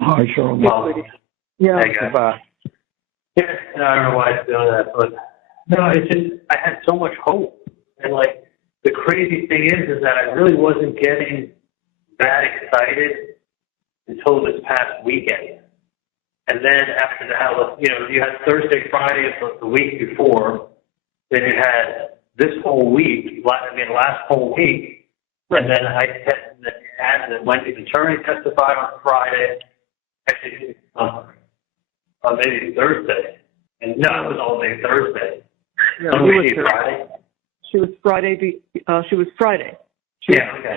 Hi, Sean. Yeah. Hey, guys. Yeah, I don't know why I feel that, but no, it's just I had so much hope, and like the crazy thing is that I really wasn't getting that excited until this past weekend, and then after that, you had Thursday, Friday of the week before, then you had this whole week, last whole week, and then I had the Wendy's attorney testified on Friday, actually, maybe Thursday. And no, it was all day Thursday. Yeah, Friday. She was Friday. She was Friday. Yeah, okay.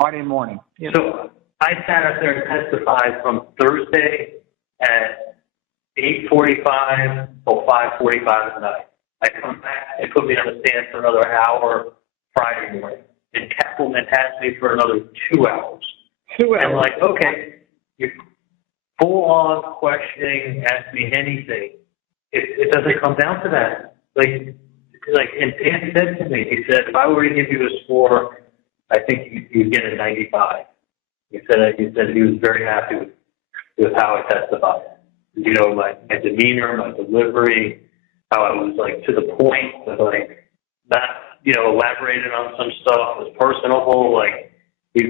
Friday morning. Yeah. So I sat up there and testified from Thursday at 8:45 till 5:45 at night. I come back, they put me on the stand for another hour Friday morning. And Kappelman has me for another 2 hours. 2 hours. And like, okay, you're full on questioning, ask me anything. It doesn't come down to that. Like, and Dan said to me, he said, if I were to give you a score, I think you'd get a 95. He said he was very happy with how I testified. You know, my demeanor, my delivery, how I was like to the point, but like not, elaborated on some stuff, was personable. Like he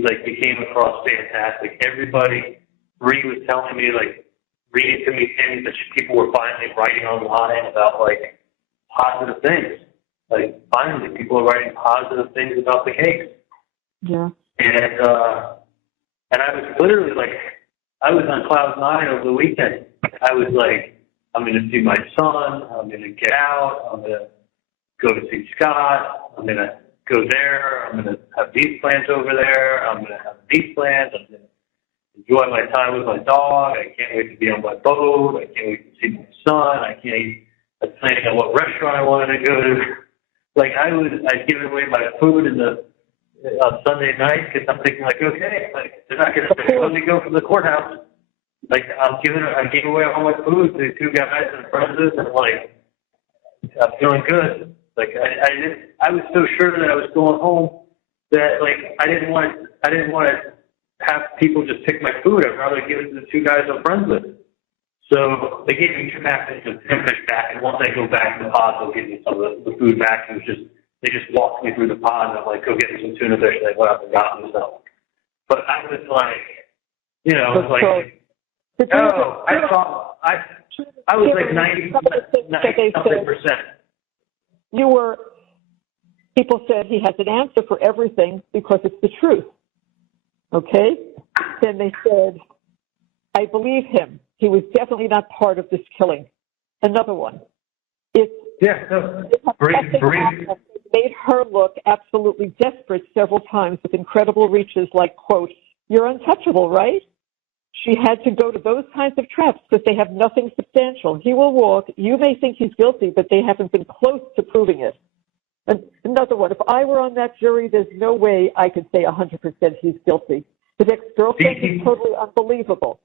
came across fantastic. Everybody, Bree was telling me, like, reading to me things that people were finally writing online about, like, positive things. Like, finally, people are writing positive things about the case. Yeah. And I was literally, like, I was on cloud nine over the weekend. I was like, I'm going to see my son. I'm going to get out. I'm going to go to see Scott. I'm going to go there. I'm going to have these plans over there. I'm going to have these plans. I'm going to enjoy my time with my dog. I can't wait to be on my boat. I can't wait to see my son. I'm planning on what restaurant I wanted to go to. Like I'd given away my food on Sunday night because I'm thinking like, okay, like they're not going to let me go from the courthouse. Like I gave away all my food to the two guys and friends, and like I'm feeling good. Like I was so sure that I was going home that like I didn't want to have people just pick my food. I'd rather give it to the two guys I'm friends with. So they gave me 2 packages of fish back, and once I go back to the pod, they'll give me some of the food back. It was they just walked me through the pod, and I'm like, go get me some tuna fish, and they went up and got me some. But I was like, I was like 90%. People said he has an answer for everything because it's the truth. Okay? Then they said, I believe him. He was definitely not part of this killing. Another one. It made her look absolutely desperate several times with incredible reaches like, quote, you're untouchable, right? She had to go to those kinds of traps because they have nothing substantial. He will walk. You may think he's guilty, but they haven't been close to proving it. And another one, if I were on that jury, there's no way I could say 100% he's guilty. His ex-girlfriend is totally unbelievable.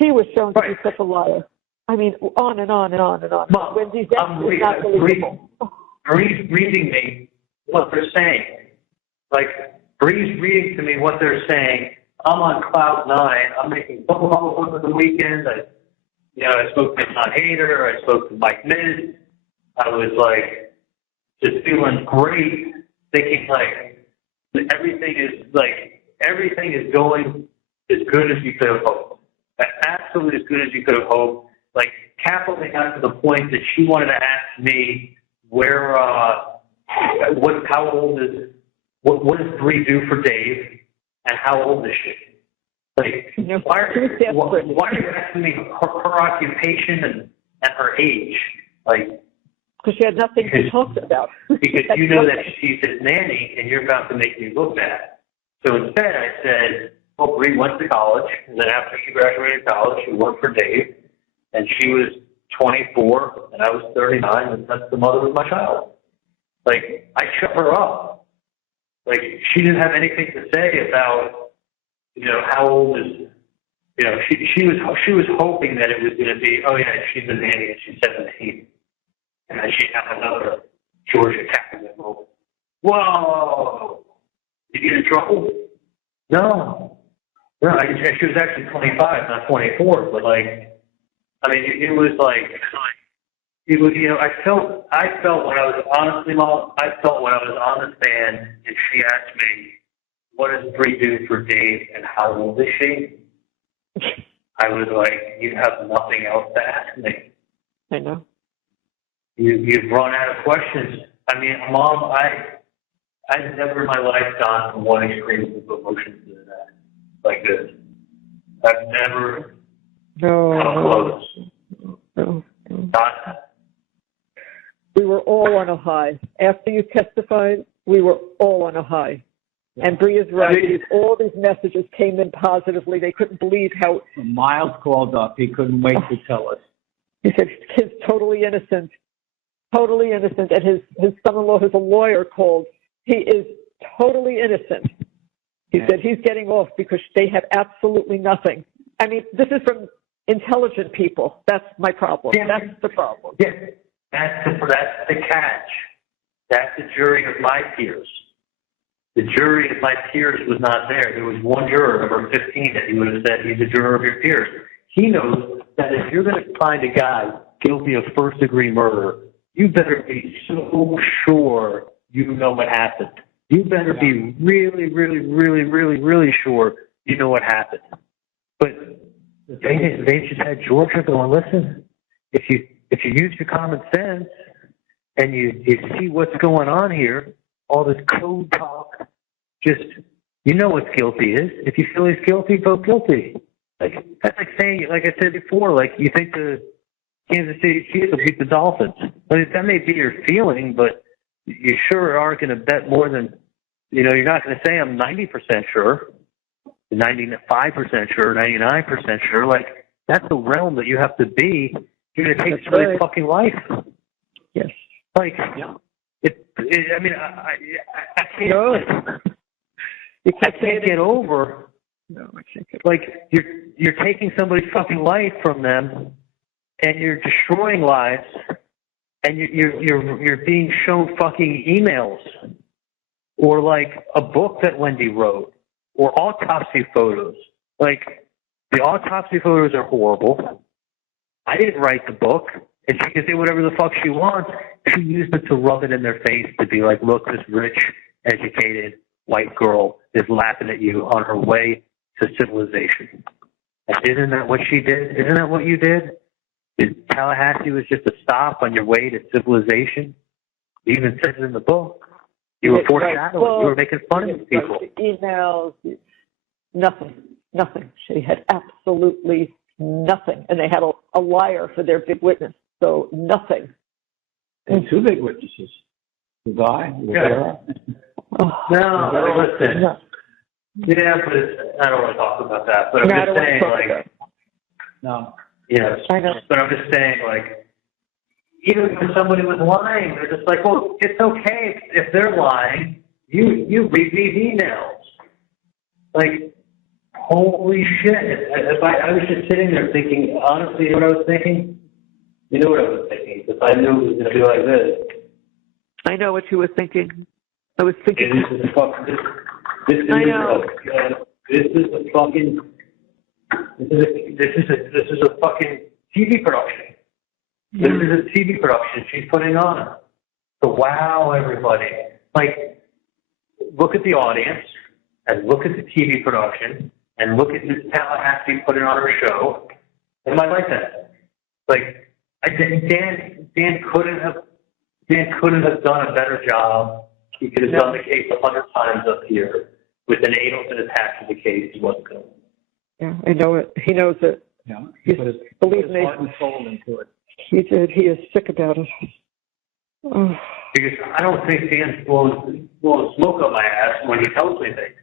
She was shown to be such a liar. I mean, on and on and on and on. Mom, Wendy's ex is not believable. Bree's reading me what they're saying. Like, Bree's reading to me what they're saying. I'm on cloud nine. I'm making phone calls over the weekend. I spoke to John Hader. I spoke to Mike Miz. I was like, just feeling great, thinking like everything is going as good as you could have hoped. Absolutely as good as you could have hoped. Like Kathleen got to the point that she wanted to ask me what does Bree do for Dave, and how old is she? Like, why are you asking me her occupation and her age? Like, because she had nothing to talk about. Because you know that she's his nanny, and you're about to make me look bad. So instead, I said, well, Bree went to college, and then after she graduated college, she worked for Dave, and she was 24, and I was 39, and that's the mother of my child. Like, I shut her up. Like, she didn't have anything to say about, how old is, she was hoping that it was going to be, oh yeah, she's a nanny, and she's 17. And then she'd have another Georgia Catholic moment. Whoa! Did you get in trouble? No. No, she was actually 25, not 24. But like, I mean, it was like, it was, you know, I felt when I was honestly, Mom, I felt when I was on the stand and she asked me, "What does Bree do for Dave and how old is she?" I was like, "You have nothing else to ask me. I know. You've run out of questions." I mean, Mom, I've never in my life gone from one extreme of emotion to the next like this. I've never come close. No. Not. We were all on a high. After you testified, we were all on a high. And Bree is right. All these messages came in positively. They couldn't believe how... Miles called up. He couldn't wait to tell us. He said he's totally innocent. Totally innocent. And his son-in-law, who's a lawyer, called. He is totally innocent. He said he's getting off because they have absolutely nothing. I mean, this is from intelligent people. That's my problem. Yeah. That's the problem. Yeah. That's the catch. That's the jury of my peers. The jury of my peers was not there. There was one juror, number 15, that he would have said he's a juror of your peers. He knows that if you're going to find a guy guilty of first-degree murder, you better be so sure you know what happened. You better be really, really, really, really, really sure you know what happened. But they just had Georgia going, listen, if you use your common sense and you see what's going on here, all this code talk, just, you know what guilty is. If you feel he's guilty, vote guilty. Like, that's like saying, like I said before, like you think the Kansas City Chiefs will beat the Dolphins. But that may be your feeling, but you sure aren't going to bet more than, you know, you're not going to say I'm 90% sure, 95% sure, 99% sure. Like, that's the realm that you have to be. You're going to take somebody's fucking life. Yes. Like, I mean, I can't. No. I can't get over. No, I can't get. Like, you're taking somebody's fucking life from them, and you're destroying lives, and you're being shown fucking emails, or like a book that Wendy wrote, or autopsy photos. Like, the autopsy photos are horrible. I didn't write the book, and she can say whatever the fuck she wants. She used it to rub it in their face to be like, look, this rich, educated white girl is laughing at you on her way to civilization. And isn't that what she did? Isn't that what you did? Tallahassee was just a stop on your way to civilization. You even said it in the book. You were foreshadowing. You were making fun of people. Emails, nothing. She had absolutely nothing. And they had a liar for their big witness. So nothing. And two big witnesses. The guy. No, listen. Yeah, but I don't want to talk about that. But I'm just saying, like, no. Yes, but I'm just saying, like, even when somebody was lying, they're just like, well, it's okay if they're lying. You read these emails. Like, holy shit. If I was just sitting there thinking, honestly, you know what I was thinking? You know what I was thinking, because I knew it was going to be like this. I know what you were thinking. I was thinking. This is a fucking TV production. This is a TV production she's putting on to wow everybody. Like, look at the audience and look at the TV production and look at Miss Tallahassee putting on her show. Am I like that? Like, Dan couldn't have done a better job. He could have done the case 100 times up here with an Adelson attached to the case. He wasn't going to. Yeah, I know it. He knows it. Yeah, believe me. Heart and soul into it. He did. He is sick about it. Oh. Because I don't think Dan's blowing smoke up my ass when he tells me things.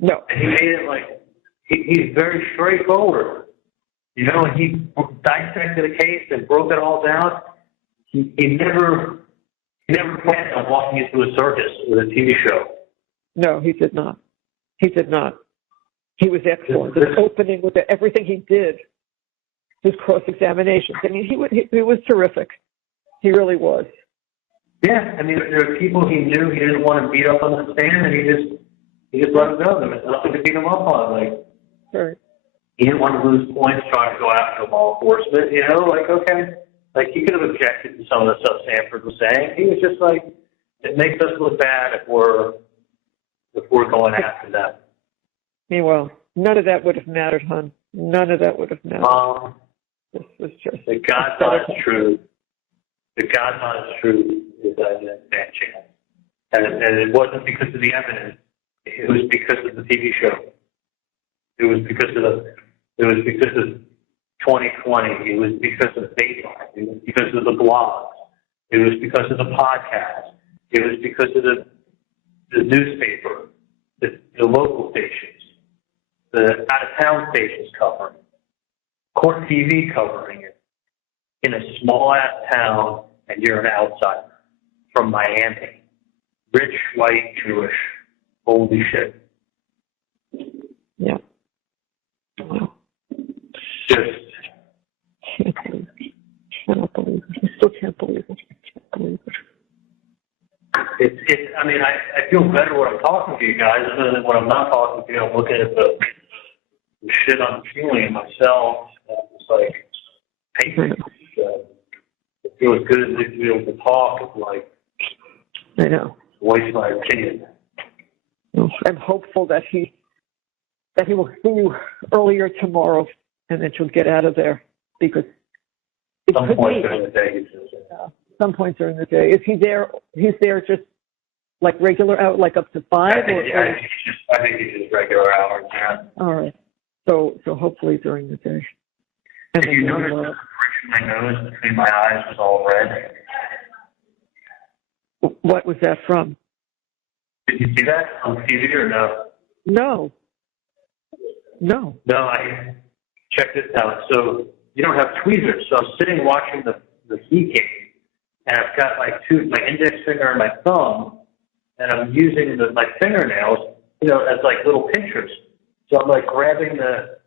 No. And he made it like, he's very straightforward. You know, and he dissected the case and broke it all down. He never planned on walking into a circus with a TV show. No, he did not. He did not. He was excellent. The opening with everything he did, his cross-examinations. I mean, he was terrific. He really was. Yeah, I mean, there are people he knew he didn't want to beat up on the stand, and he just let them go. There was nothing to beat him up on. Like, Right. He didn't want to lose points trying to go after law enforcement, you know, like, okay. Like, he could have objected to some of the stuff Sanford was saying. He was just like, it makes us look bad if we're going after them. Meanwhile, none of that would have mattered, hon. None of that would have mattered. This was just the God's honest truth. The God's honest truth is that I didn't stand a chance. And it wasn't because of the evidence. It was because of the TV show. It was because of 2020. It was because of Dateline. It was because of the blogs. It was because of the podcast. It was because of the newspaper, the local stations, the out-of-town stations covering it, Court TV covering it, in a small-ass town, and you're an outsider from Miami. Rich, white, Jewish. Holy shit. Yeah. Wow. Just. Can't believe it. Cannot believe it. I still can't believe it. I can't believe it. I mean, I feel better when I'm talking to you guys, other than when I'm not talking to you. I'm looking at the shit I'm feeling in myself. It's like, painful. It feels good to be able to talk. It's like, I know. Voice my opinion. I'm hopeful that he will see you earlier tomorrow, and that you'll get out of there, because some point during the day. Some point during the day. Is he there? He's there just like regular hours, like up to 5? I think he's just regular hours. Yeah. All right. So hopefully during the day. And did you notice that the bridge of my nose between my eyes was all red? What was that from? Did you see that on TV or no? No. No. No, I checked this out. So you don't have tweezers. So I'm sitting watching the Heat game, and I've got my index finger and my thumb, and I'm using my fingernails, as like little pinchers. So I'm like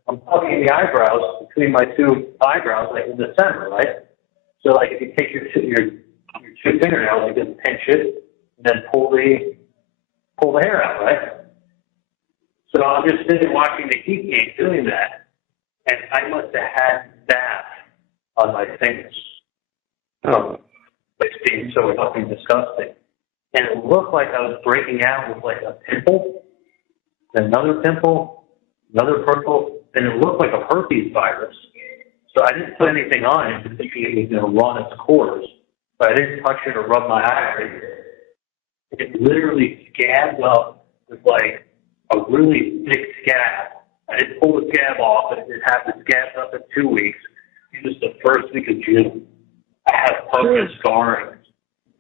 I'm plugging the eyebrows between my two eyebrows, like in the center, right? So like if you take your two fingernails, you can pinch it, and then pull the hair out, right? So I'm just sitting watching the Heat game doing that, and I must have had that on my fingers. It's being so fucking disgusting. And it looked like I was breaking out with like a pimple, another pimple, another purple, and it looked like a herpes virus. So I didn't put anything on it, just thinking it was going to run its course. But I didn't touch it or rub my eye. It literally scabbed up with like a really thick scab. I didn't pull the scab off, but it had the scab up in 2 weeks. It was the first week of June. I had permanent scarring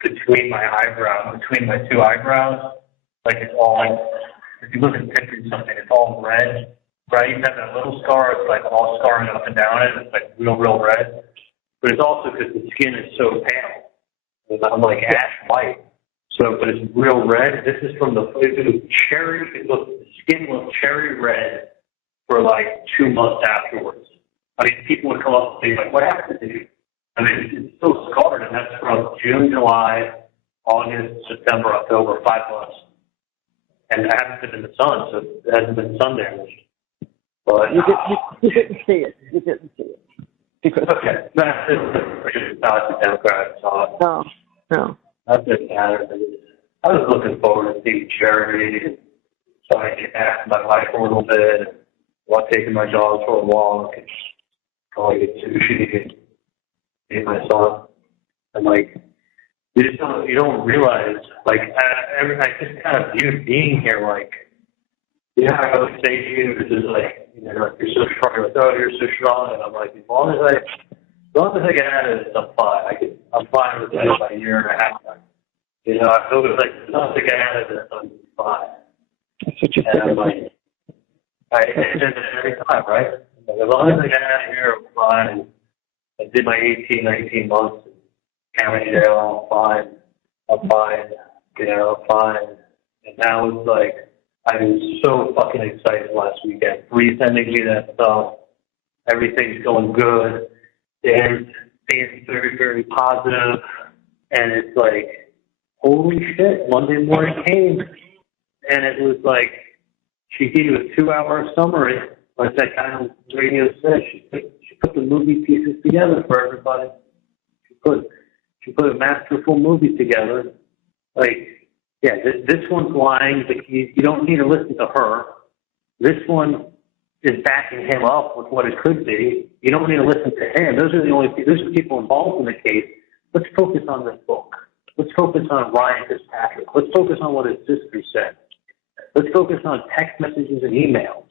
between my two eyebrows. Like it's all, if you look at pictures of something, it's all red. Right? You have that little scar, it's like all scarring up and down it. It's like real red. But it's also because the skin is so pale. I'm like ash white. So, but it's real red. This is from the skin looked cherry red for like 2 months afterwards. I mean, people would come up and be like, what happened to you? I mean, it's still scarred, and that's from June, July, August, September, October, 5 months. And I haven't been in the sun, so it hasn't been sun damage. But you didn't see it. You didn't see it. Because okay. That's not the Democrat song. No. That didn't matter. I was looking forward to seeing Jerry and trying to get back to my life a little bit, while taking my dogs for a walk and going to get sushi and my son. And like, you don't realize, like, I just kind of view being here like, I always say to you, this is like, you're so strong. You're like, oh, you're so strong. And I'm like, as long as I get out of this, I'm fine. I'm fine with that by a year and a half. I feel like as long as I get out of this, I'm fine. That's what you and I'm like, I did it every time, right? Like, as long as I get out of here, I'm fine. And I did my 18, 19 months in county jail. I'm fine. I'm fine. And now it's like, I was so fucking excited last weekend. Bree sending me that stuff. Everything's going good. And being very, very positive. And it's like, holy shit, Monday morning came. And it was like, she gave a 2-hour summary like that guy on the radio said, she put the movie pieces together for everybody. She put a masterful movie together. Like, yeah, this one's lying, but you don't need to listen to her. This one is backing him up with what it could be. You don't need to listen to him. Those are people involved in the case. Let's focus on this book. Let's focus on Ryan Fitzpatrick. Let's focus on what his sister said. Let's focus on text messages and emails.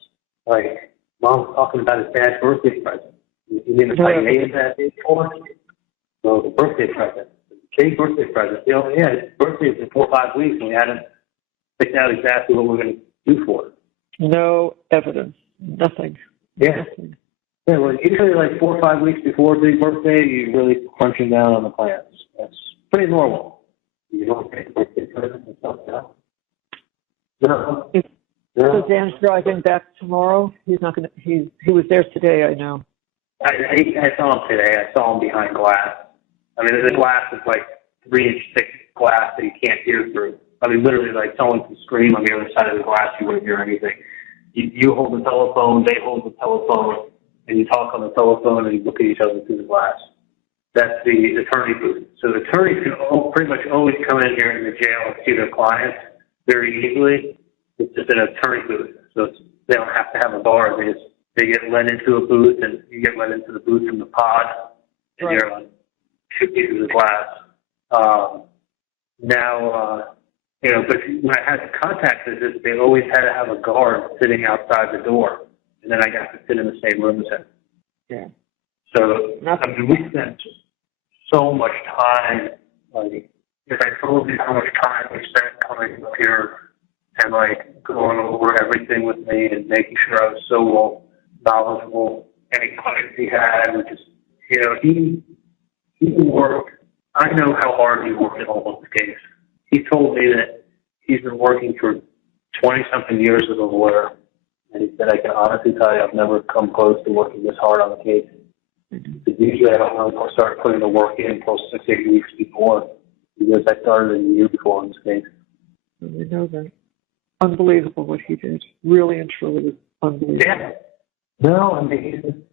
Like, Mom's talking about his dad's birthday present. You mean the type A that day for? No, the birthday present. The big birthday present. You know, yeah, his birthday is in 4 or 5 weeks, and we hadn't picked out exactly what we're going to do for it. No evidence. Nothing. Yeah. Nothing. Yeah, well, usually like 4 or 5 weeks before a big birthday, you're really crunching down on the plans. That's pretty normal. You don't take a birthday present and stuff now. No. So Dan's driving back tomorrow. He's not going to. He was there today. I know. I saw him today. I saw him behind glass. I mean, the glass is like 3-inch thick glass that you can't hear through. I mean, literally, like someone can scream on the other side of the glass, you wouldn't hear anything. You hold the telephone, they hold the telephone, and you talk on the telephone, and you look at each other through the glass. That's the attorney booth. So the attorneys can pretty much always come in here in the jail and see their clients very easily. It's just an attorney booth, so they don't have to have a bar. They get let into a booth, and you get let into the booth from the pod, and you're on 2 pieces of glass. You know, but when I had the contact visits, they always had to have a guard sitting outside the door, and then I got to sit in the same room as him. Yeah. So, I mean, we spent so much time, like, if I told you how much time we spent coming up here and, like, going over everything with me and making sure I was so well knowledgeable. Any questions he had, which is, you know, he worked. I know how hard he worked in Holman's case. He told me that he's been working for 20-something years as a lawyer, and he said, I can honestly tell you I've never come close to working this hard on a case. Because usually I don't know if I'll start putting the work in until 6-8 weeks before, because I started a year before on this case. I know that. Unbelievable what he did. Really and truly unbelievable. Yeah. No, I mean,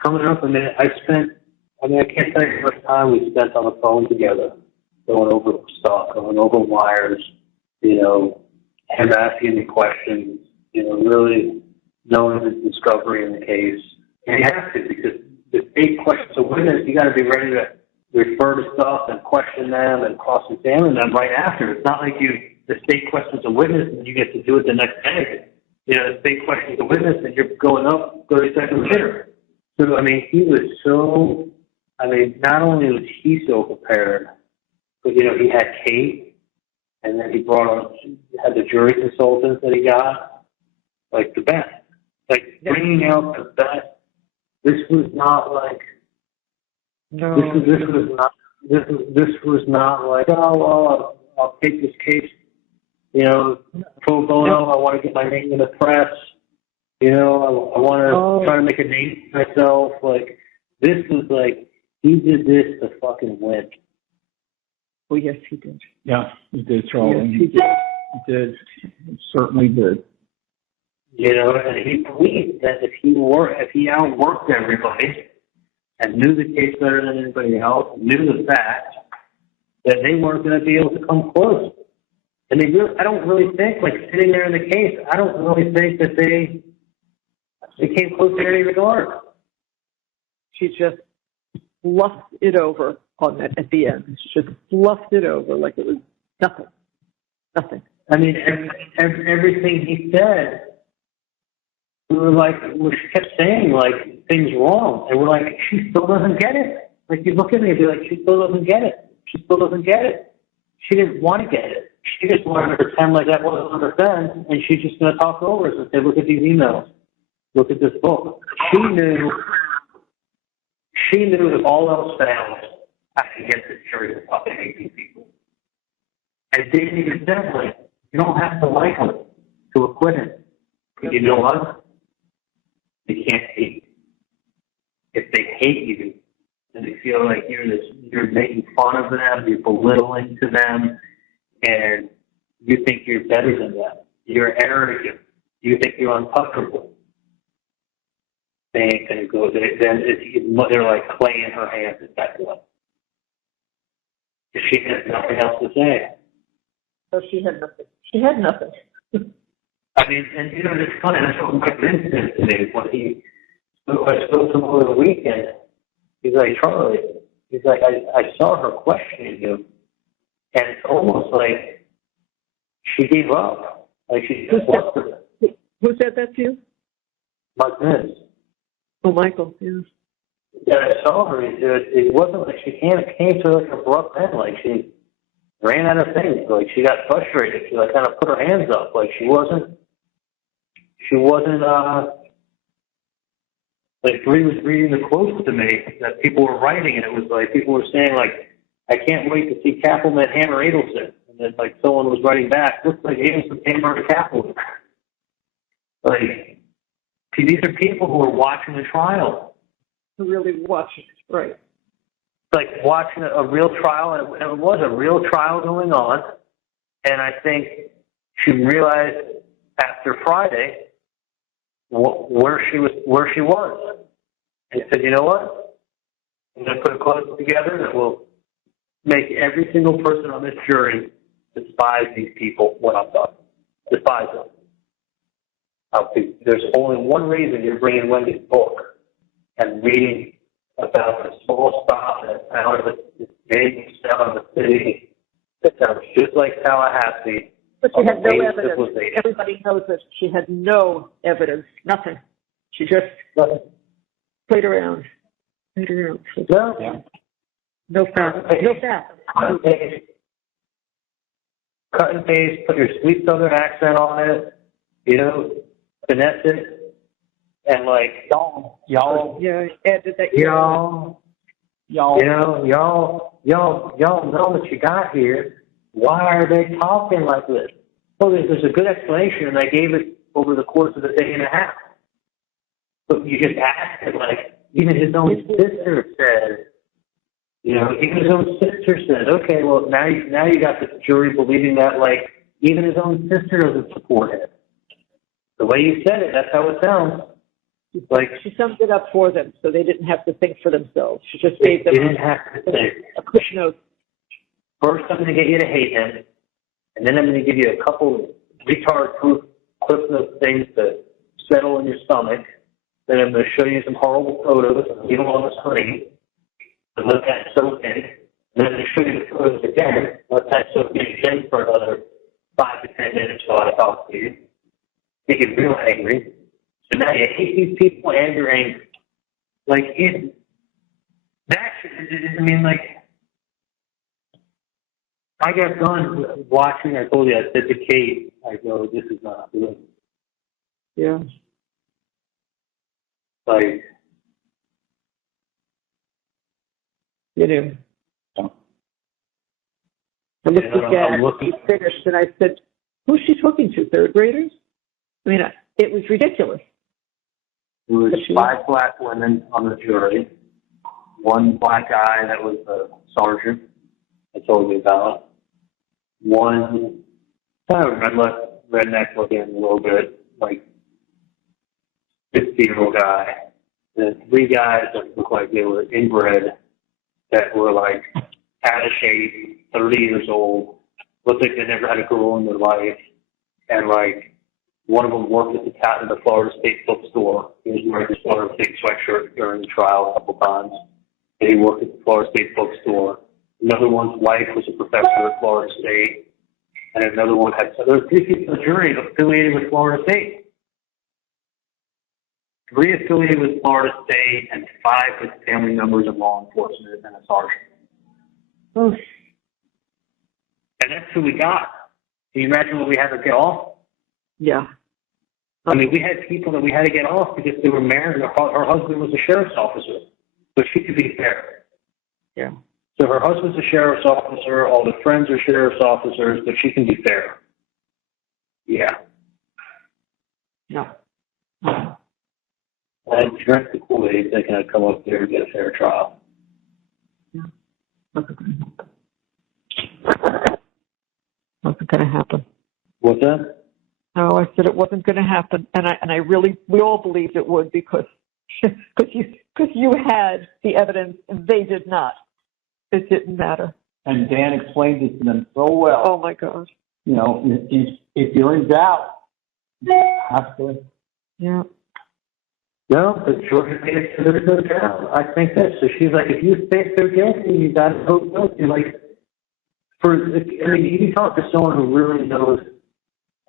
coming up, I can't tell you how much time we spent on the phone together, going over stuff, going over wires, you know, him asking me questions, you know, really knowing the discovery in the case. And you have to, because the big questions of witness, you got to be ready to refer to stuff and question them and cross-examine them right after. It's not like the state questions a witness and you get to do it the next day. You know, the state questions a witness and you're going up 30 seconds later. So, I mean, he was so, not only was he so prepared, but, you know, he had Kate, and then he had the jury consultants that he got, like the best. Like, bringing out the best. This was not like, this was not like, oh, well, I'll take this case, you know, pro bono. I want to get my name in the press. You know, I want to try to make a name for myself. Like, this was like, he did this to fucking win. Well, yes, he did. Yeah, he did, Charlie. Yes, he did. He did. He certainly did. You know, and he believed that if he outworked everybody and knew the case better than anybody else, knew the facts, that they weren't going to be able to come close. And I don't really think, like, sitting there in the case, I don't really think that they came close in any regard. She just fluffed it over on that at the end. She just fluffed it over like it was nothing. Nothing. I mean, everything he said, we kept saying, like, things wrong. And we're like, she still doesn't get it. Like, you look at me and be like, she still doesn't get it. She still doesn't get it. She didn't want to get it. She just wanted to pretend like that wasn't her defense, and she's just going to talk over us and say, look at these emails. Look at this book. She knew if all else failed, I could get this jury to fucking hate these people. And David even said, like, you don't have to like him to acquit him. But you know what? They can't hate. If they hate you, and they feel like you're making fun of them, you're belittling to them, and you think you're better than them, you're arrogant, you think you're untouchable, they ain't going to go there. Then they're like clay in her hands at that point. She has nothing else to say. So she had nothing. She had nothing. I mean, and you know, it's funny. That's what Mike Vincent to me when I spoke to him over the weekend. He's like, Charlie. He's like, I saw her questioning you, and it's almost like she gave up. Like she just wants to. Who said that to you? Mike Vince. Oh, Michael. Yeah. Yeah, I saw her. It wasn't like she came to like an abrupt end. Like she ran out of things. Like she got frustrated. She like kind of put her hands up. Like she wasn't. Like Bree was reading the quotes to me that people were writing, and it was like people were saying like, "I can't wait to see Kappelman hammer Adelson," and then like someone was writing back, "Looks like Adelson hammered Kappelman." Like these are people who are watching the trial. Who really watches, right? Like watching a real trial, and it was a real trial going on, and I think she realized after Friday where she was, and said, "You know what? I'm going to put a close together that will make every single person on this jury despise these people when I'm done. Despise them. There's only one reason you're bringing Wendy's book and reading about the small stop and out of the big town of the city that sounds just like Tallahassee." But she had no evidence. Everybody knows that she had no evidence. Nothing. She just played around. No. No fact. No fact. Cut and paste, put your sweet southern accent on it, finesse it, and like, y'all, yeah, added that, y'all know what you got here. Why are they talking like this? Well, there's a good explanation, and I gave it over the course of a day and a half. But you just asked it like, even his own sister said, even his own sister said, okay, well, now you got the jury believing that, like, even his own sister doesn't support it. The way you said it, that's how it sounds. Like she summed it up for them, so they didn't have to think for themselves. She just gave them a push note. First, I'm going to get you to hate him, and then I'm going to give you a couple retard-proof clip note things to settle in your stomach. Then I'm going to show you some horrible photos and leave them on the screen and let that soak in. And then I'm going to show you the photos again, let that soak in again for another 5 to 10 minutes while I talk to you. You get real angry. So now you hate these people and you're angry. Like, I got done watching, I told you, I said to Kate, I go, this is not good. Yeah. Like, I looked at Dad, he finished, and I said, who's she talking to, third graders? I mean, it was ridiculous. There was 5 black women on the jury, 1 black guy that was the sergeant I told you about, 1 kind of redneck looking a little bit, like 50-year-old guy, and 3 guys that looked like they were inbred, that were like out of shape, 30 years old, looked like they never had a girl in their life, and like one of them worked at the Florida State bookstore. He was wearing his Florida State sweatshirt during the trial a couple times. And he worked at the Florida State bookstore. Another one's wife was a professor at Florida State. And another one there were 3 people in the jury affiliated with Florida State. 3 affiliated with Florida State and 5 with family members of law enforcement and a sergeant. Oh. And that's who we got. Can you imagine what we had to get off? Yeah. I mean, we had people that we had to get off because they were married. Her husband was a sheriff's officer, but she could be fair. Yeah. So her husband's a sheriff's officer, all the friends are sheriff's officers, but she can be fair. Yeah. No. I drank the Kool-Aid thinking I'd come up there and get a fair trial. Yeah. Wasn't going to happen. What's that? No, I said it wasn't going to happen, and we all believed it would because Because you had the evidence and they did not. It didn't matter. And Dan explained it to them so well. Oh, my God. You know, if you're in doubt, you have to. Yeah. No, but Georgia made it to the trial. I think that. So she's like, if you think they're guilty, you got to vote guilty. Like, you talk to someone who really knows,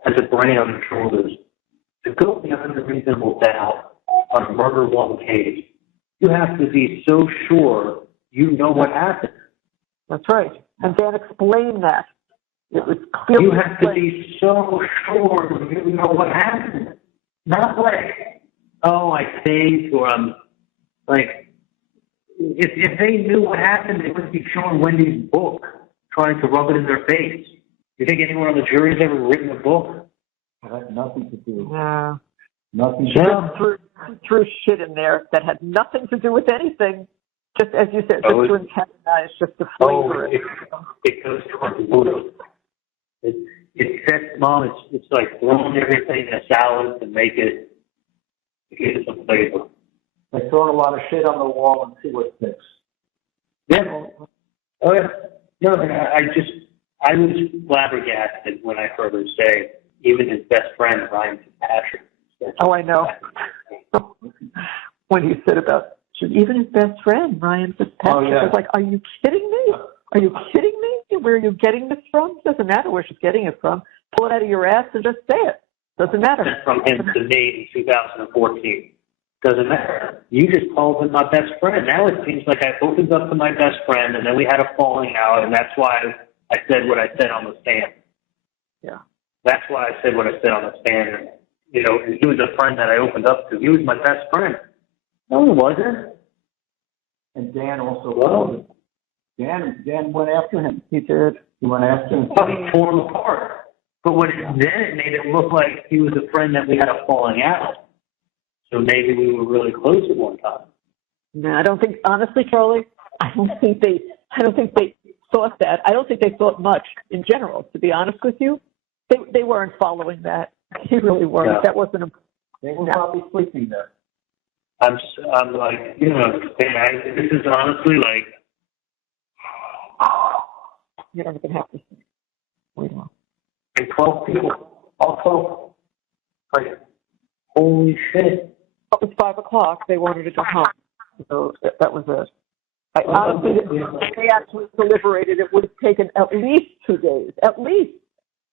has a brain on their shoulders, to go beyond a reasonable doubt on a murder one case, you have to be so sure you know what happened. That's right. And Dan explained that. It was clearly you have to be so sure you know what happened. Not like, oh, I think, or I'm like, if they knew what happened, they wouldn't be showing Wendy's book, trying to rub it in their face. You think anyone on the jury has ever written a book? It had nothing to do. Yeah. Nothing to do. Threw shit in there that had nothing to do with anything. Just as you said, just to antagonize, just to flavor it. It goes towards it sets Mom. It's like throwing everything in a salad to make it some flavor. They throw a lot of shit on the wall and see what sticks. Yeah. Oh yeah. No, I was flabbergasted when I heard her say even his best friend Ryan Fitzpatrick. Oh, I know. When he said about even his best friend Ryan Fitzpatrick, I was like, "Are you kidding me? Are you kidding me? Where are you getting this from? Doesn't matter where she's getting it from. Pull it out of your ass and just say it. Doesn't matter." From him to me in 2014. Doesn't matter. You just called him my best friend. Now it seems like I opened up to my best friend, and then we had a falling out, and that's why I said what I said on the stand. Yeah. That's why I said what I said on the stand. You know, he was a friend that I opened up to. He was my best friend. No, he wasn't. And Dan also was. Dan went after him. He did. He went after him. Well, he tore him apart. But then it made it look like he was a friend that we had a falling out. So maybe we were really close at one time. No, I don't think, honestly, Charlie, I don't think they thought that. I don't think they thought much in general, to be honest with you. They weren't following that. They really weren't. No. That wasn't They were probably sleeping there. I'm like, you know, this is honestly like, you don't even have to say. Wait on. And 12 people also, like, holy shit. It was 5 o'clock. They wanted to go home. So that was it. Honestly, if they actually deliberated, it would have taken at least 2 days. At least.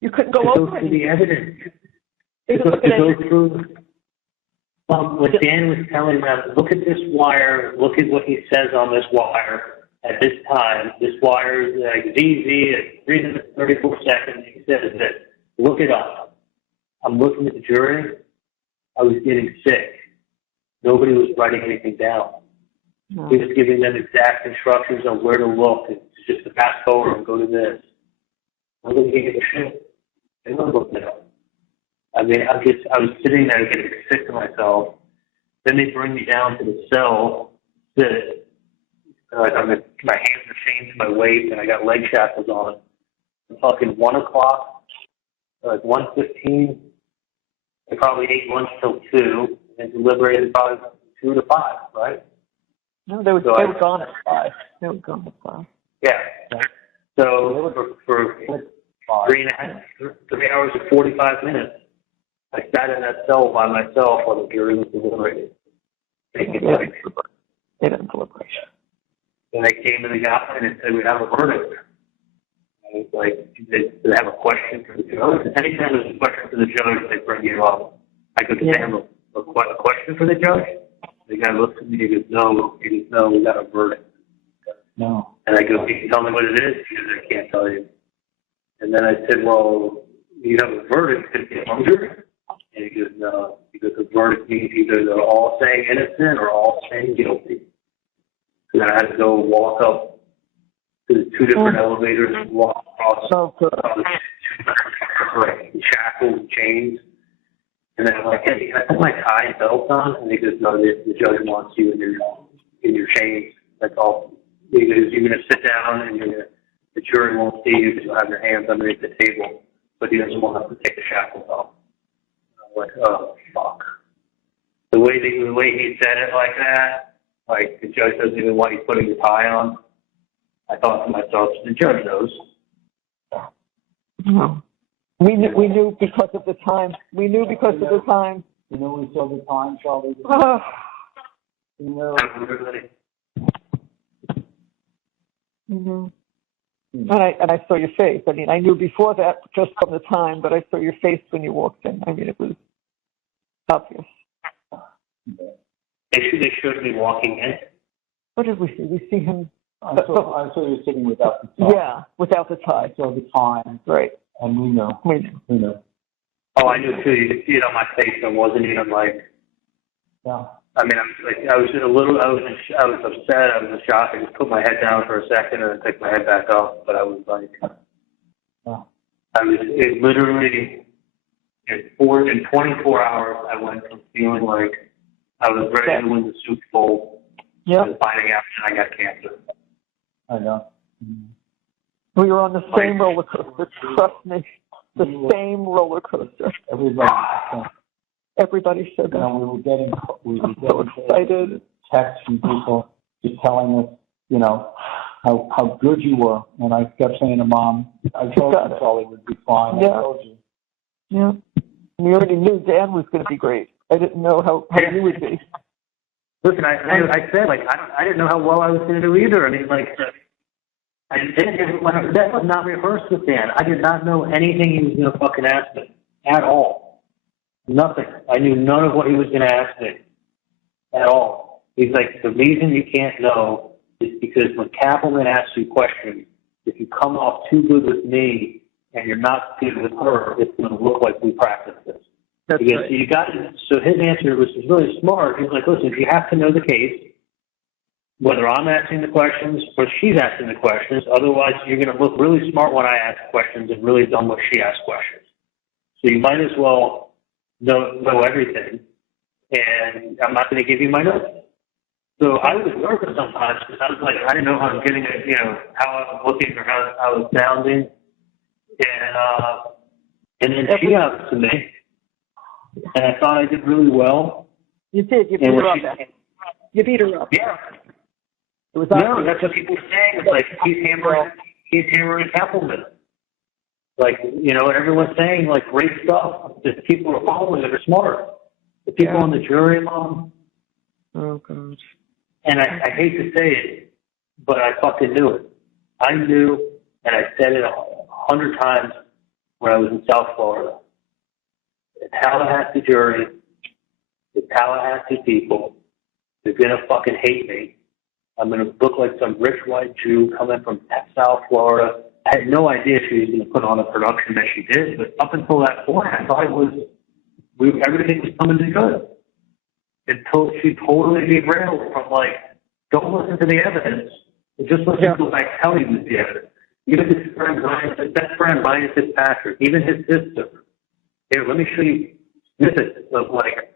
You couldn't go over through the evidence. To go through. What Dan was telling them, look at this wire, look at what he says on this wire at this time. This wire is like ZZ at 3 minutes 34 seconds. He says that, look it up. I'm looking at the jury. I was getting sick. Nobody was writing anything down. No. He was giving them exact instructions on where to look. It's just to fast forward and go to this. Nobody gave a shit. They weren't looking it up. I mean, I was sitting there getting sick to myself. Then they bring me down to the cell. My hands are chained to my waist, and I got leg shackles on. I'm talking 1 o'clock, like 1:15. I probably ate lunch till 2, and deliberated probably 2 to 5, right? No, they were gone at 5. They were gone at 5. Yeah. So for 3 hours and 45 minutes, I sat in that cell by myself while the jury was deliberating. They didn't deliberate. And they came to the guy and said, we have a verdict. And it's like, they have a question for the judge. Anytime there's a question for the judge, they bring you up. I go, do they have a question for the judge? The guy looks at me and goes, no. He goes, no, we got a verdict. No. And I go, can you tell me what it is? He goes, I can't tell you. And then I said, well, you have a verdict, could it be a jury? And he goes, no. He goes, the verdict means either they're all saying innocent or all saying guilty. So then I had to go walk up to the 2 different elevators and walk across the 2 different shackles and chains. And then I'm like, hey, can I put my tie and belt on? And he goes, no, the judge wants you in your chains. That's all. He goes, you're going to sit down and the jury won't see you because you'll have your hands underneath the table, but he doesn't want us to take the shackles off. I'm like, oh, fuck. the way he said it like that, like the judge doesn't even want you putting your tie on. I thought to myself, the judge knows. No. We knew because of the time. We knew because of the time. You know, we saw the time, Charlie. You know. And I saw your face. I mean, I knew before that just from the time, but I saw your face when you walked in. I mean, it was obvious. They showed me walking in. What did we see? We see him. I saw you sitting without the tie. Yeah, without the tie. I saw the time. Right. And we know. We knew. Oh, I knew too. You could see it on my face. I wasn't even like. Yeah. I mean, I was upset. I was in shock. I just put my head down for a second and then picked my head back up. But I was like, it literally, in 24 hours, I went from feeling like I was ready to win the Super Bowl to finding out that I got cancer. I know. We were on the same roller coaster. Trust me, the same roller coaster. Everybody said that. You know, we were getting so excited. Texts from people just telling us, you know, how good you were. And I kept saying to Mom, I told you Charlie would be fine. Yeah. I told you. Yeah. We already knew Dan was going to be great. I didn't know how you would be. Listen, I said, like, I didn't know how well I was going to do either. I mean, like, that was not rehearsed with Dan. I did not know anything he was going to fucking ask me at all. Nothing. I knew none of what he was going to ask me at all. He's like, the reason you can't know is because when Kaplan asks you questions, if you come off too good with me and you're not good with her, it's going to look like we practice this. That's because right. you got it. So his answer was really smart. He's like, listen, you have to know the case, whether I'm asking the questions or she's asking the questions. Otherwise, you're going to look really smart when I ask questions and really dumb when she asks questions. So you might as well know everything, and I'm not going to give you my notes. So I was nervous sometimes because I was like, I didn't know how I was getting it, you know, how I was looking or how I was sounding, and then she got it to me, and I thought I did really well. You did. You beat her up. You beat her up. Yeah. It was no, that's what people were saying. It's like he's hammering Kaplan. Like, you know, everyone's saying, like, great stuff. The people are following it are smart. The people on the jury, Mom. Oh, gosh. And I hate to say it, but I fucking knew it. I knew, and I said it 100 times when I was in South Florida. The Tallahassee jury, the Tallahassee people, they're going to fucking hate me. I'm going to look like some rich white Jew coming from South Florida. I had no idea she was going to put on a production that she did, but up until that point, I thought everything was coming to good. Until she totally derailed from, like, don't listen to the evidence, just listen to what I tell you is the evidence. Even his best friend, Ryan Fitzpatrick, even his sister. Here, let me show you snippets of, like,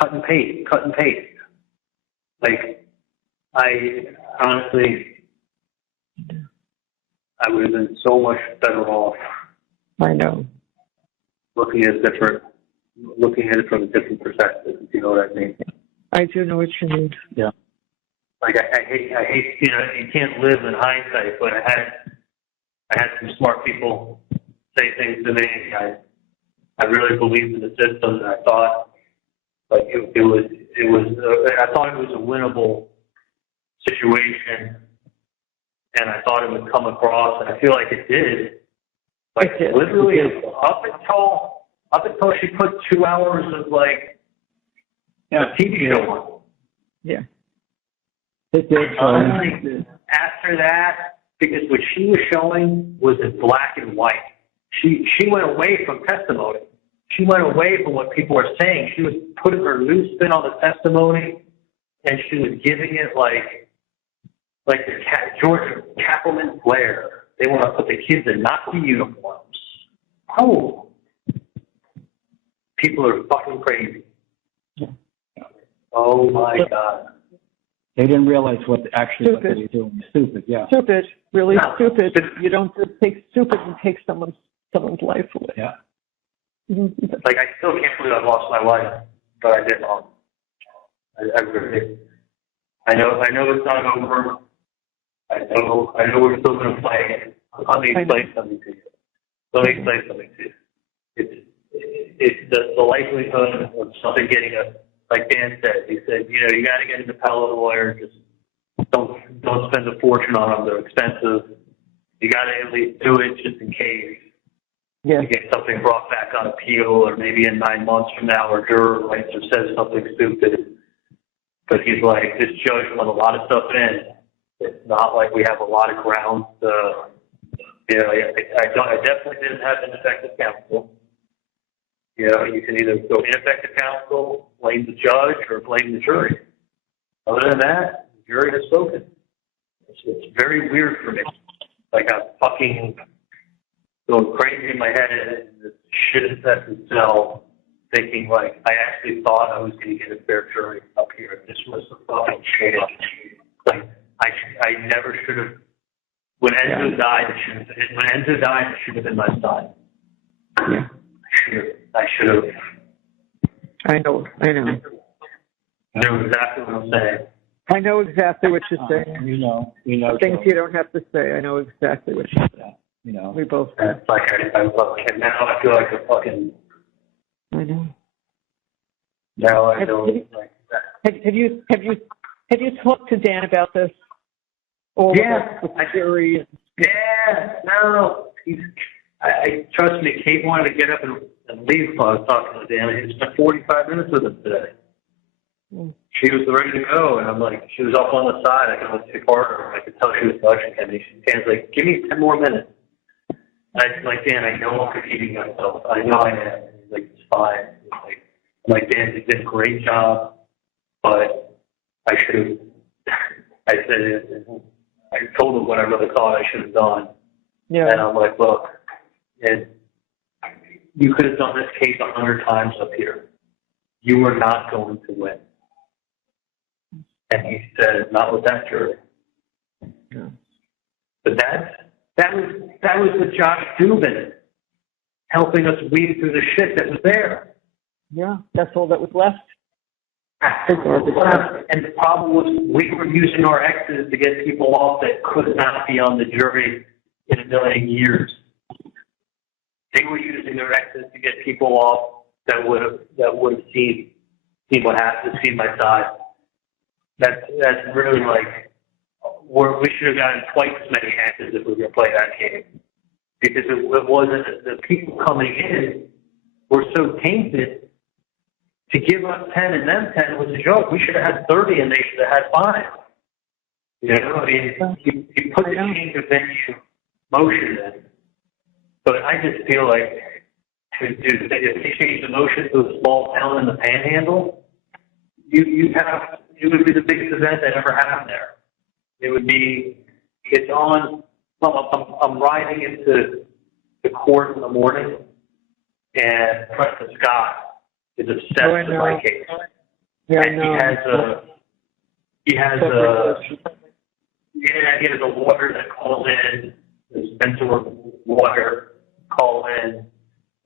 cut and paste. Like, I honestly, I would have been so much better off. I know. Looking at it from a different perspective, if you know what I mean. I do know what you mean. Yeah. Like I hate, you know, you can't live in hindsight, but I had some smart people say things to me. I really believed in the system, and I thought, like, I thought it was a winnable situation, and I thought it would come across, and I feel like it did. Like, literally, up until she put 2 hours of, like, you know, TV show on. Yeah. It did. After that, because what she was showing was in black and white. She went away from testimony. She went away from what people were saying. She was putting her new spin on the testimony, and she was giving it like the George Kaplan flair. They want to put the kids in Nazi uniforms. Oh, people are fucking crazy. Oh my God. They didn't realize what they were doing. Stupid, yeah. Stupid, really stupid. You don't just take stupid and take someone's life away. Yeah. Like, I still can't believe I lost my wife. but I did wrong. I really, I know it's not over. I know we're still going to play. Let me explain something to you. It's the likelihood of something getting like Dan said. He said, you got to get an appellate lawyer. Just don't spend a fortune on them. They're expensive. You got to at least do it just in case. Yeah. You get something brought back on appeal, or maybe in 9 months from now, a juror writes or says something stupid. But he's like, this judge let a lot of stuff in. It's not like we have a lot of grounds to, I definitely didn't have ineffective counsel. You can either go ineffective counsel, blame the judge, or blame the jury. Other than that, the jury has spoken. It's very weird for me. Like I'm fucking going crazy in my head and this shit infested cell, thinking like I actually thought I was going to get a fair jury up here. This was a fucking shit. Like I never should have. When Enzo died, it should have been my side. Yeah. I should have. I know. Knew exactly what I'm saying. I know exactly what you're saying. You know. Things you don't have to say. I know exactly what you're saying. We both. It's like and now I feel like a fucking. I know. Now I know. Have you talked to Dan about this? With the jury. Yeah. No. I trust me. Kate wanted to get up and leave while I was talking to Dan. He spent 45 minutes with him today. She was ready to go, and I'm like, she was up on the side. I could almost take her. I could tell she was touching him. Dan's like, give me 10 more minutes. I'm like, Dan, I know I'm competing myself. I know I am. And he's like, it's fine. I'm like, Dan, you did a great job, but I should have. I said, I told him what I really thought I should have done. Yeah. And I'm like, look, you could have done this case 100 times up here. You were not going to win. And he said, not with that jury. Yeah. But that was with Josh Dubin helping us weed through the shit that was there. Yeah, that's all that was left. And the problem was we were using our exes to get people off that could not be on the jury in a million years. They were using their exes to get people off that would have seen what happened, seen my side. That's really like we should have gotten twice as many exes if we were going to play that game, because it wasn't the people coming in were so tainted. To give us 10 and them 10 was a joke. We should have had 30 and they should have had 5. I mean, you put the change of venue motion in. But I just feel like if they change the motion to a small town in the Panhandle, it would be the biggest event that ever happened there. It would be, it's on, I'm riding into the court in the morning, and Preston Scott is obsessed with my case. Yeah, and he has a lawyer that calls in, this mentor lawyer call in,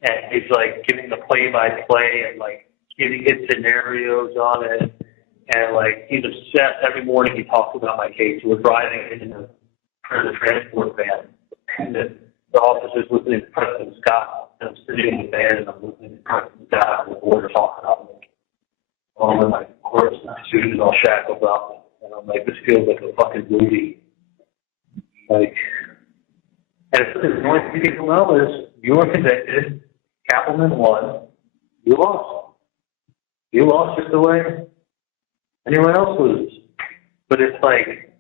and he's like giving the play-by-play and like giving it scenarios on it, and like he's obsessed. Every morning he talks about my case. We're driving in the transport van, and the officer's listening to Preston Scott, and I'm sitting in the van and I'm listening to Preston Scott and the lawyer talking about me. All in my course, my suit is all shackled up, and I'm like, this feels like a fucking movie. Like, and the only thing people know is you were convicted, Kappelman won, you lost. You lost just the way anyone else loses. But it's like,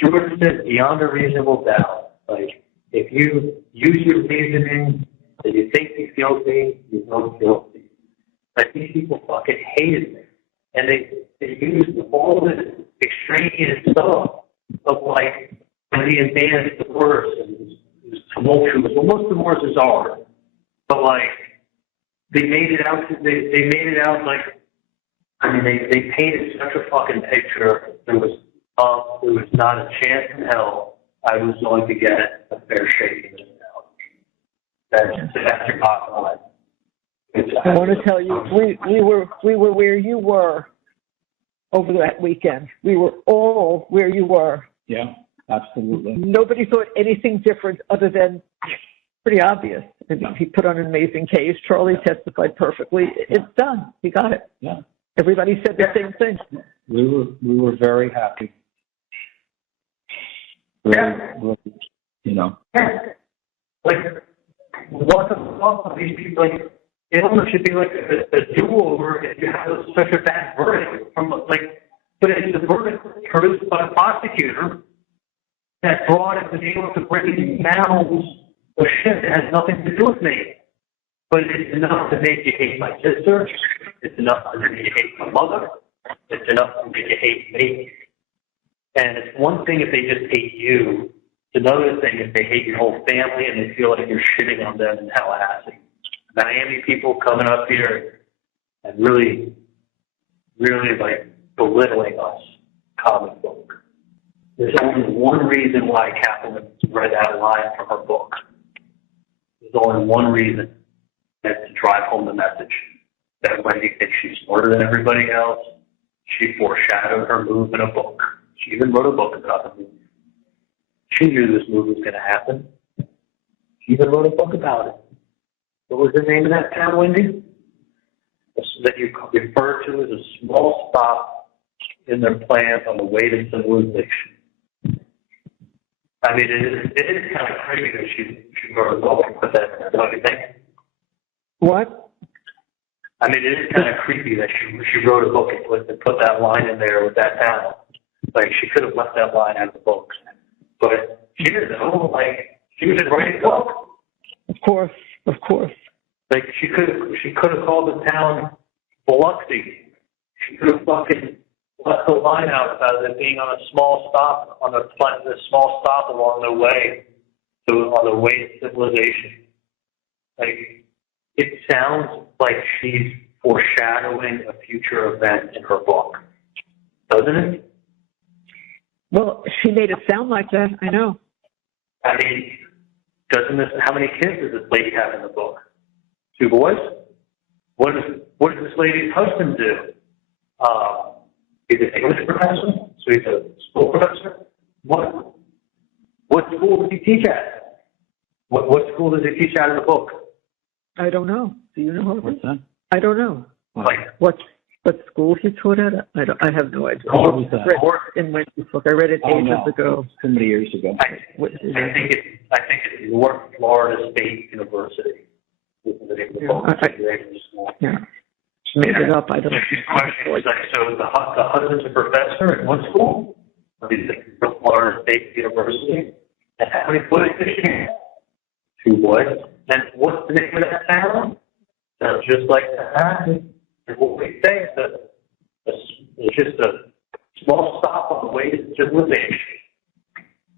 George said beyond a reasonable doubt. Like, if you use your reasoning that you think he's guilty, he's not guilty. Like, these people fucking hated me. And they used all this extraneous stuff of like, when he and Dan did the worst, and it was tumultuous. Well, most of the worst are. But like, they made it out like, I mean, they painted such a fucking picture. There was not a chance in hell I was going to get a fair shake in this town. That's your bottom line. I want to tell you, we were where you were over that weekend. We were all where you were. Yeah, absolutely. Nobody thought anything different other than pretty obvious. I mean, he put on an amazing case. Charlie testified perfectly. It's done. He got it. Yeah. Everybody said the same thing. We were very happy. Really, you know. Like, what the these people, like, it almost should be like a do-over if you have such a bad verdict from, like, but it's the verdict produced by the prosecutor that brought it to be able to bring down the shit that has nothing to do with me. But it's enough to make you hate my sister. It's enough to make you hate my mother. It's enough to make you hate me. And it's one thing if they just hate you. It's another thing if they hate your whole family and they feel like you're shitting on them in Tallahassee. Miami people coming up here and really, really like belittling us, comic book. There's only one reason why Catherine read that line from her book. There's only one reason. That's to drive home the message that Wendy thinks she's smarter than everybody else. She foreshadowed her move in a book. She even wrote a book about the move. She knew this move was going to happen. She even wrote a book about it. What was the name of that town, Wendy? That you refer to as a small stop in their plans on the way to civilization. I mean, it is kind of crazy that she wrote a book and put that in there, don't you think? What? I mean, it is kind of creepy that she wrote a book and put that line in there with that town. Like, she could have left that line out of the book. But she didn't know, like, she was just writing a book. Of course. Like, she could have called the town Biloxi. She could have fucking left the line out about it being on a small stop, on the small stop along the way to civilization. Like, it sounds like she's foreshadowing a future event in her book, doesn't it? Well, she made it sound like that. I know. I mean, how many kids does this lady have in the book? 2 boys? What does this lady's husband do? He's an English professor, so he's a school professor. What school does he teach at? What school does he teach out of the book? I don't know. Do you know? What's that? I don't know. Like, what school he taught at? I have no idea. What was that? In Wendy's book, I read it ages ago. So many years ago. I think it's North Florida State University. Yeah. She made it up. I don't know. Like, so the husband's a professor at one school? He's at North Florida State University. And how many boys does she have? 2 boys. And what's the name of that town? Sounds just like that. And what we say is that it's just a small stop on the way to civilization.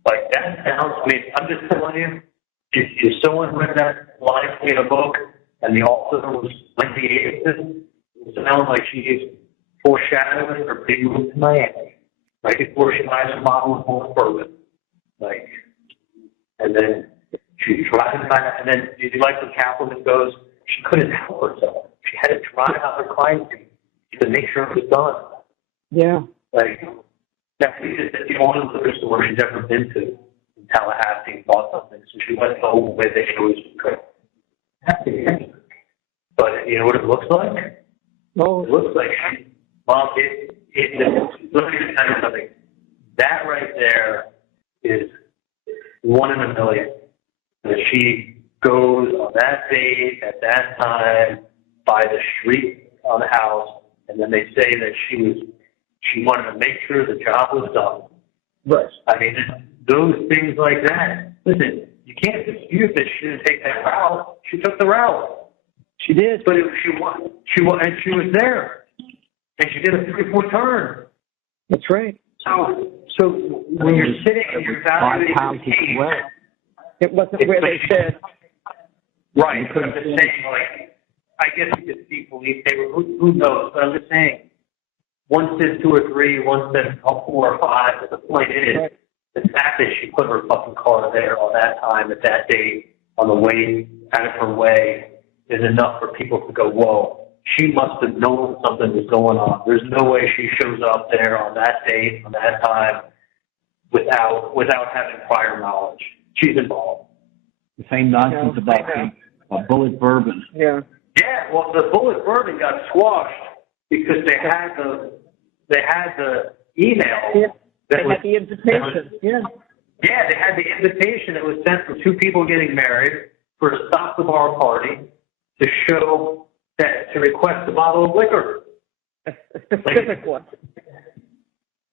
Like, that sounds, I mean, I'm just telling you, if someone read that line in a book and the author was Wendy Adelson, it sounds like she is foreshadowing her big move to Miami, right before she buys a model of North Bourbon. Like, and then she's driving by, and then did you like when Kaplan goes, she couldn't help herself. She had to drive out her crime scene to make sure it was done. Yeah. Like, that's the only liquor store she's ever been to in Tallahassee and bought something. So she went the whole way that she always could. But you know what it looks like? Oh. It looks like Mom, let me just tell you something. That right there is 1 in a million. That she goes on that date at that time by the street on the house, and then they say that she wanted to make sure the job was done. Right. I mean, those things like that. Listen, you can't dispute that she didn't take that route. She took the route. She did. But she was there, and she did a 3-4 turn. That's right. So when you're sitting and you're evaluating the case, it wasn't where they said. Right, but I'm just saying, like, I guess you could see police paper, who knows, but I'm just saying, one says 2 or 3, one says 4 or 5, but the point is, the fact that she put her fucking car there on that time, at that date, on the way, out of her way, is enough for people to go, whoa, she must have known something was going on. There's no way she shows up there on that date, on that time, without having prior knowledge. She's involved. The same nonsense about the bullet bourbon. Yeah. Yeah, well, the bullet bourbon got squashed because they had the email. Yeah. They had the invitation. Yeah, they had the invitation that was sent from two people getting married for a stop the bar party to show that to request a bottle of liquor. A specific one.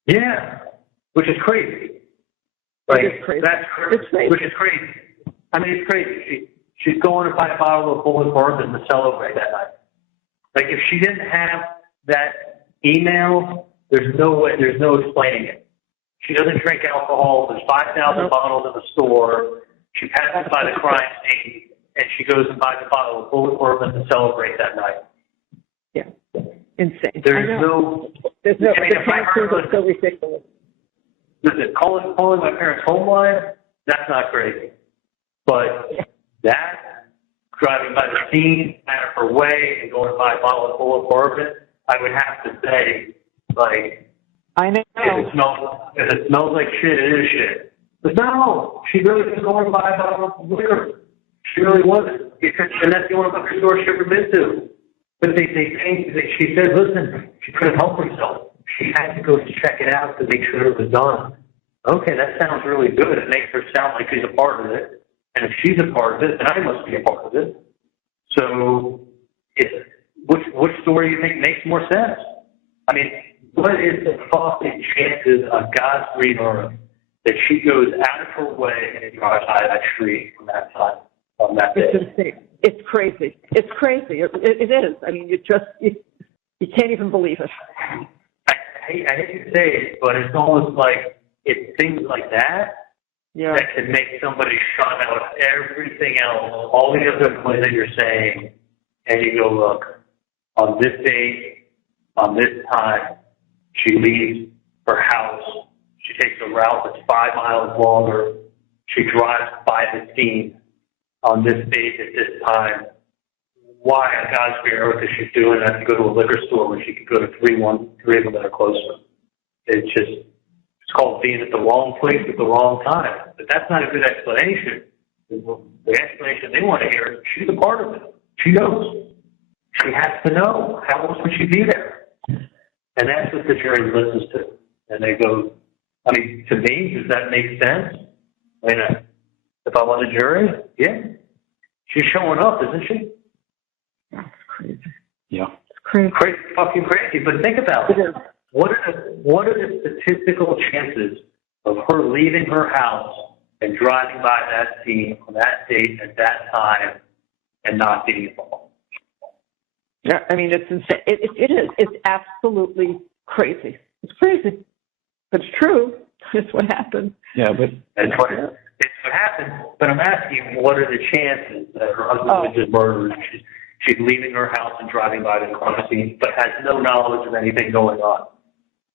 Yeah, which is crazy. It is crazy. It's crazy. Which is crazy. I mean, it's crazy. She's going to buy a bottle of bullet bourbon to celebrate that night. Like, if she didn't have that email, there's no explaining it. She doesn't drink alcohol. There's 5,000 bottles in the store. She passes by the crime scene, and she goes and buys a bottle of bullet bourbon to celebrate that night. Yeah, insane. There's no. I mean, if I heard, so ridiculous. Listen, calling my parents' home line, that's not crazy. But that, driving by the scene, out of her way, and going to buy a bottle of bullet bourbon, I would have to say, like, I know. If it smells like shit, it is shit. But no, she really was going to buy a bottle of liquor. She really wasn't. And that's the only liquor store she ever been to. But she said, listen, she couldn't help herself. She had to go check it out to make sure it was done. Okay, that sounds really good. It makes her sound like she's a part of it. And if she's a part of it, then I must be a part of it. So which story do you think makes more sense? I mean, what is the fucking chances on God's green earth that she goes out of her way and drives by that street from that time on that day? It's insane. It's crazy. It's crazy. It is. I mean, you can't even believe it. I hate to say it, but it's almost like it's things like that that can make somebody shut out everything else, all the other things that you're saying, and you go, look, on this date, on this time, she leaves her house. She takes a route that's 5 miles longer. She drives by the scene on this date at this time. Why on God's green earth is she doing that to go to a liquor store when she could go to three of them that are closer? It's called being at the wrong place at the wrong time. But that's not a good explanation. The explanation they want to hear is she's a part of it. She knows. She has to know. How else would she be there? And that's what the jury listens to. And they go, I mean, to me, does that make sense? I mean, if I'm on the jury, yeah. She's showing up, isn't she? That's crazy. Yeah. It's crazy. Crazy, fucking crazy. But think about it. What are the statistical chances of her leaving her house and driving by that scene on that date at that time and not being involved? Yeah, I mean, it's insane. It is. It's absolutely crazy. It's crazy. But it's true. It's what happened. Yeah, but it's what happened. But I'm asking, what are the chances that her husband was just murdered? She's leaving her house and driving by the crime scene, but has no knowledge of anything going on.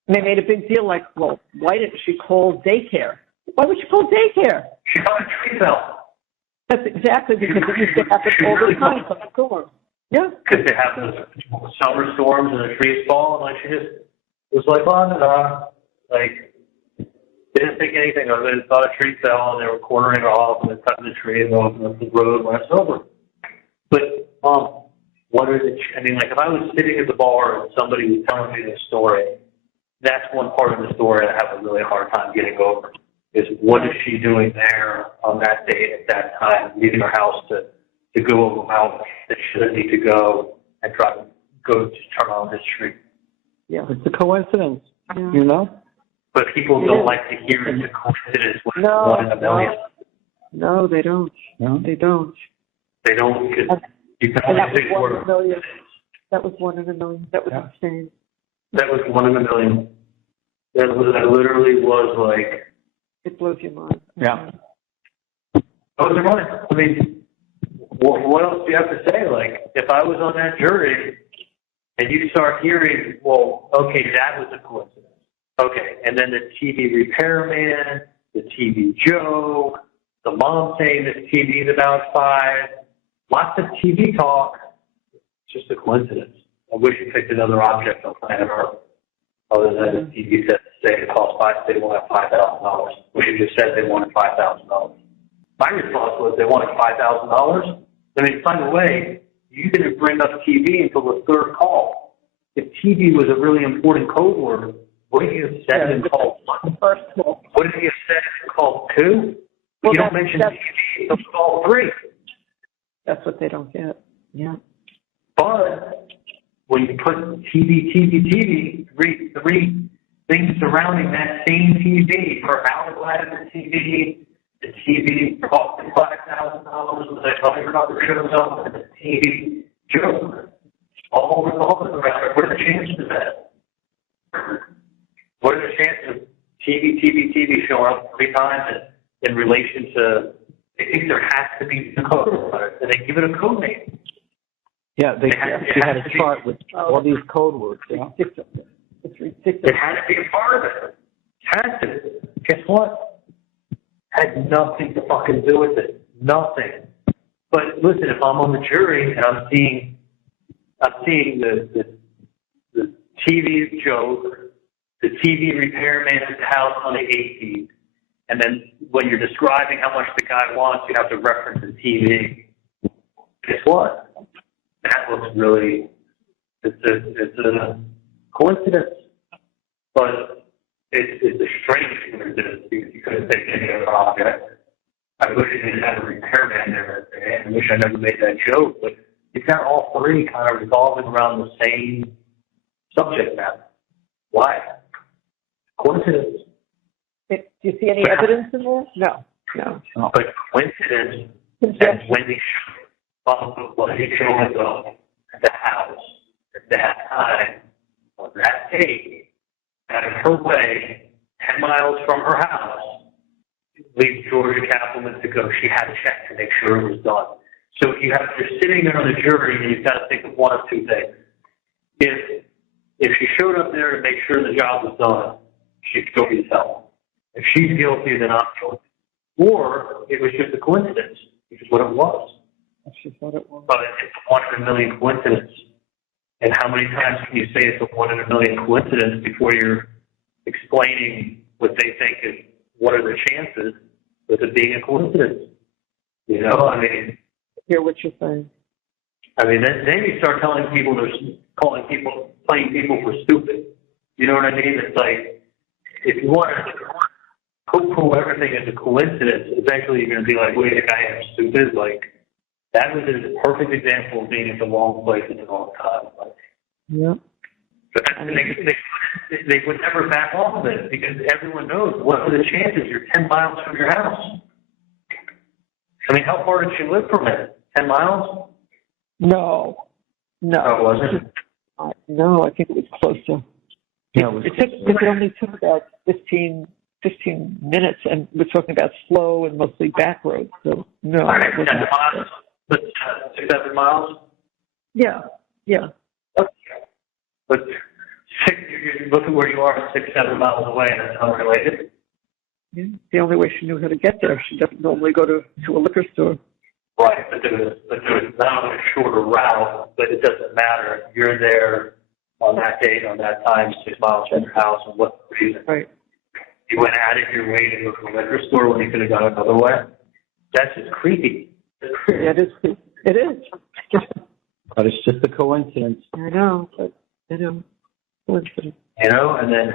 And they made a big deal like, well, why didn't she call daycare? Why would she call daycare? She got a tree fell. That's exactly because it used to happen all the time. Storms. Yeah. Because they have those summer storms and the trees fall, and like she just was like, like, didn't think anything of it. Thought a tree fell, and they were cornering off, and then cutting the tree and opening up the road when it's over. But, what are I mean, like, if I was sitting at the bar and somebody was telling me this story, that's one part of the story I have a really hard time getting over. Is what is she doing there on that day at that time, leaving her house to go out that she doesn't need to go and go to turn on this street? Yeah, it's a coincidence, you know? But people don't like to hear it's a coincidence when it's one in a million. No, they don't. No? They don't. They don't, because you can only say word. That was 1 in a million. That was insane. That was 1 in a million. That literally was like... It blows your mind. Yeah. Blows your mind. I mean, what else do you have to say? Like, if I was on that jury and you start hearing, well, okay, that was a coincidence. Okay, and then the TV repairman, the TV joke, the mom saying this TV's about 5, Lots of TV talk. It's just a coincidence. I wish you picked another object on planet Earth other than a TV set to say it costs they wanted $5,000. Wish you just said they wanted $5,000. My response was they wanted $5,000. I mean, by the way, you didn't bring up TV until the third call. If TV was a really important code word, wouldn't you have said it in call one? First call. Wouldn't you have said it in call two? Well, you don't mention TV until call three. That's what they don't get. Yeah. But when you put TV, three things surrounding that same TV, her hourglass the TV cost $5,000, I told her about the show, and the TV joke, all revolving around it. What are the chances of that? What are the chances of TV showing up 3 times in relation to, I think there has to be a code on it, and they give it a code name. Yeah, they had a chart with all these code words. Yeah. It's ridiculous. It had to be a part of it. It had to. Guess what? Had nothing to fucking do with it. Nothing. But listen, if I'm on the jury and I'm seeing the TV joke, the TV repairman at the house on the 18th, and then when you're describing how much the guy wants, you have to reference the TV. Guess what? That looks really, it's a coincidence, but it's a strange coincidence because you couldn't take any other object. I wish I didn't have a repairman there. I wish I never made that joke, but you've got all three kind of revolving around the same subject matter. Why? Coincidence. Do you see any evidence in there? No. But coincidence, and Wendy was showing up at the house at that time on that day, out of her way, 10 miles from her house, leave Georgia Kaplan to go. She had to check to make sure it was done. So you're sitting there on the jury, and you've got to think of one of two things. If she showed up there to make sure the job was done, she's guilty as hell. If she's guilty, then I'm guilty. Or it was just a coincidence, which is what it was. She thought it was. But it's a 1 in a million coincidence. And how many times can you say it's a 1 in a million coincidence before you're explaining what they think is what are the chances of it being a coincidence? You know, I mean, I hear what you're saying. I mean, then you start playing people for stupid. You know what I mean? It's like, if you want to poo-poo everything as a coincidence, eventually you're going to be like, wait, I am stupid. Like, that was a perfect example of being at the wrong place at the wrong time. Like, yeah. But they would never back off of it because everyone knows what are the chances you're 10 miles from your house. I mean, how far did she live from it? 10 miles? No. Oh, was it? No, I think it was closer. Yeah, it only took about 15 minutes, and we're talking about slow and mostly back roads. So no, it wasn't. 10 miles? 6, 7 miles? Yeah. Okay. But you look at where you are 6, 7 miles away, and it's unrelated. Yeah. The only way she knew how to get there, she doesn't normally go to a liquor store. Right, but there was now a shorter route, but it doesn't matter. You're there on that date, on that time, 6 miles from your house, and what's the reason? Right. You went out of your way to go to a liquor store when you could have gone another way. That's just creepy. It's creepy. Yeah, it is. But it's just a coincidence. I know, but coincidence. You know, and then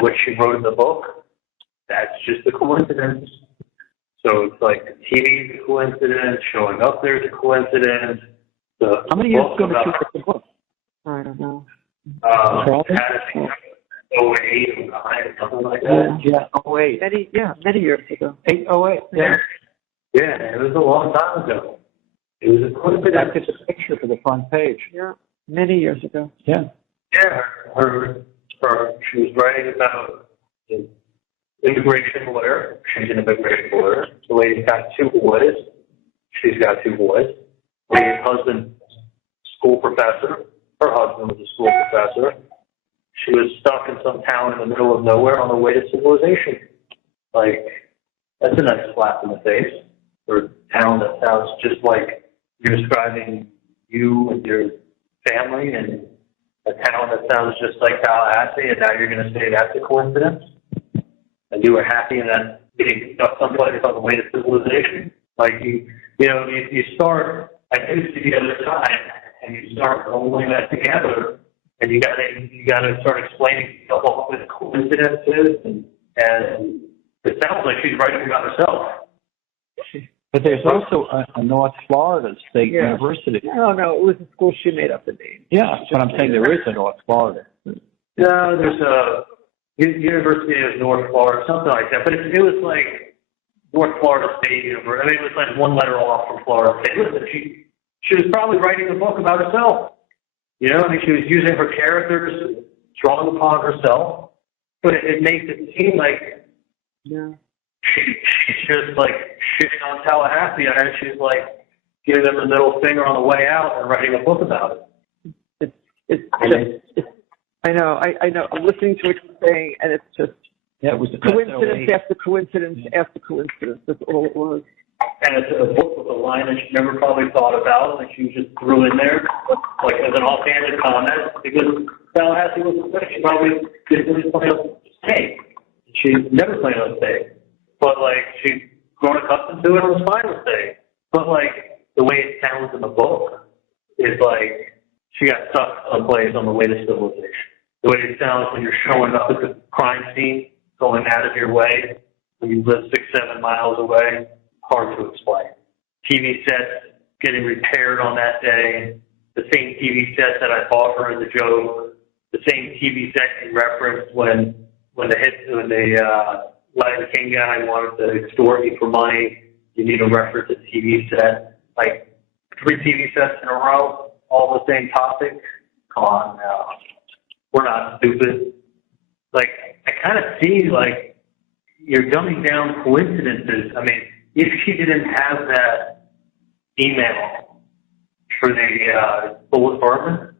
what she wrote in the book, that's just a coincidence. So it's like the TV is a coincidence, showing up there is a coincidence. How many years ago did you write the book? I don't know. Had to be 08, 09, something like that. Yeah, 08. Many years ago. 08. Yeah. Yeah, it was a long time ago. It was a coincidence. That gets a picture for the front page. Yeah, many years ago. Yeah. Yeah, she was writing about the immigration lawyer. She's an immigration lawyer. The lady's got 2 boys. She's got 2 boys. Her husband, school professor. Her husband was a school professor. She was stuck in some town in the middle of nowhere on the way to civilization. Like, that's a nice slap in the face for a town that sounds just like You're describing you and your family and a town that sounds just like Tallahassee, and now you're going to say that's a coincidence? And you were happy in that being stuck someplace on the way to civilization? Like, you start, I do see the other side, and you start rolling that together, and you gotta start explaining what this coincidence is, and it sounds like she's writing about herself. But there's also a North Florida State University. No, it was a school she made up the name. Yeah, but I'm saying there is a North Florida. No, there's a University of North Florida, something like that. But it was like North Florida State University. I mean, it was like one letter off from Florida State. Listen, she was probably writing a book about herself. You know, I mean, she was using her characters, drawing upon herself. But it makes it seem like she's just like shitting on Tallahassee, and she's like giving them the middle finger on the way out and writing a book about it. I know. I'm listening to what you're saying, and it's just it was coincidence after coincidence after coincidence. That's all it was. And it's a book with a line that she never probably thought about, and she just threw in there, like as an offhanded comment, because Tallahassee was a place she probably didn't really plan on staying. She never planned on staying. But, like, she's grown accustomed to it and was fine with staying. But, like, the way it sounds in the book is like she got stuck someplace on the way to civilization. The way it sounds when you're showing up at the crime scene, going out of your way, when you live 6-7 miles away, hard to explain. TV sets getting repaired on that day, the same TV set that I bought her in the joke, the same TV set you referenced when the Lion King guy wanted to extort me for money. You need a reference to TV set, like 3 TV sets in a row, all the same topic. Come on now, we're not stupid. Like, I kind of see like you're dumbing down coincidences. I mean, if she didn't have that email for the bullet bourbon.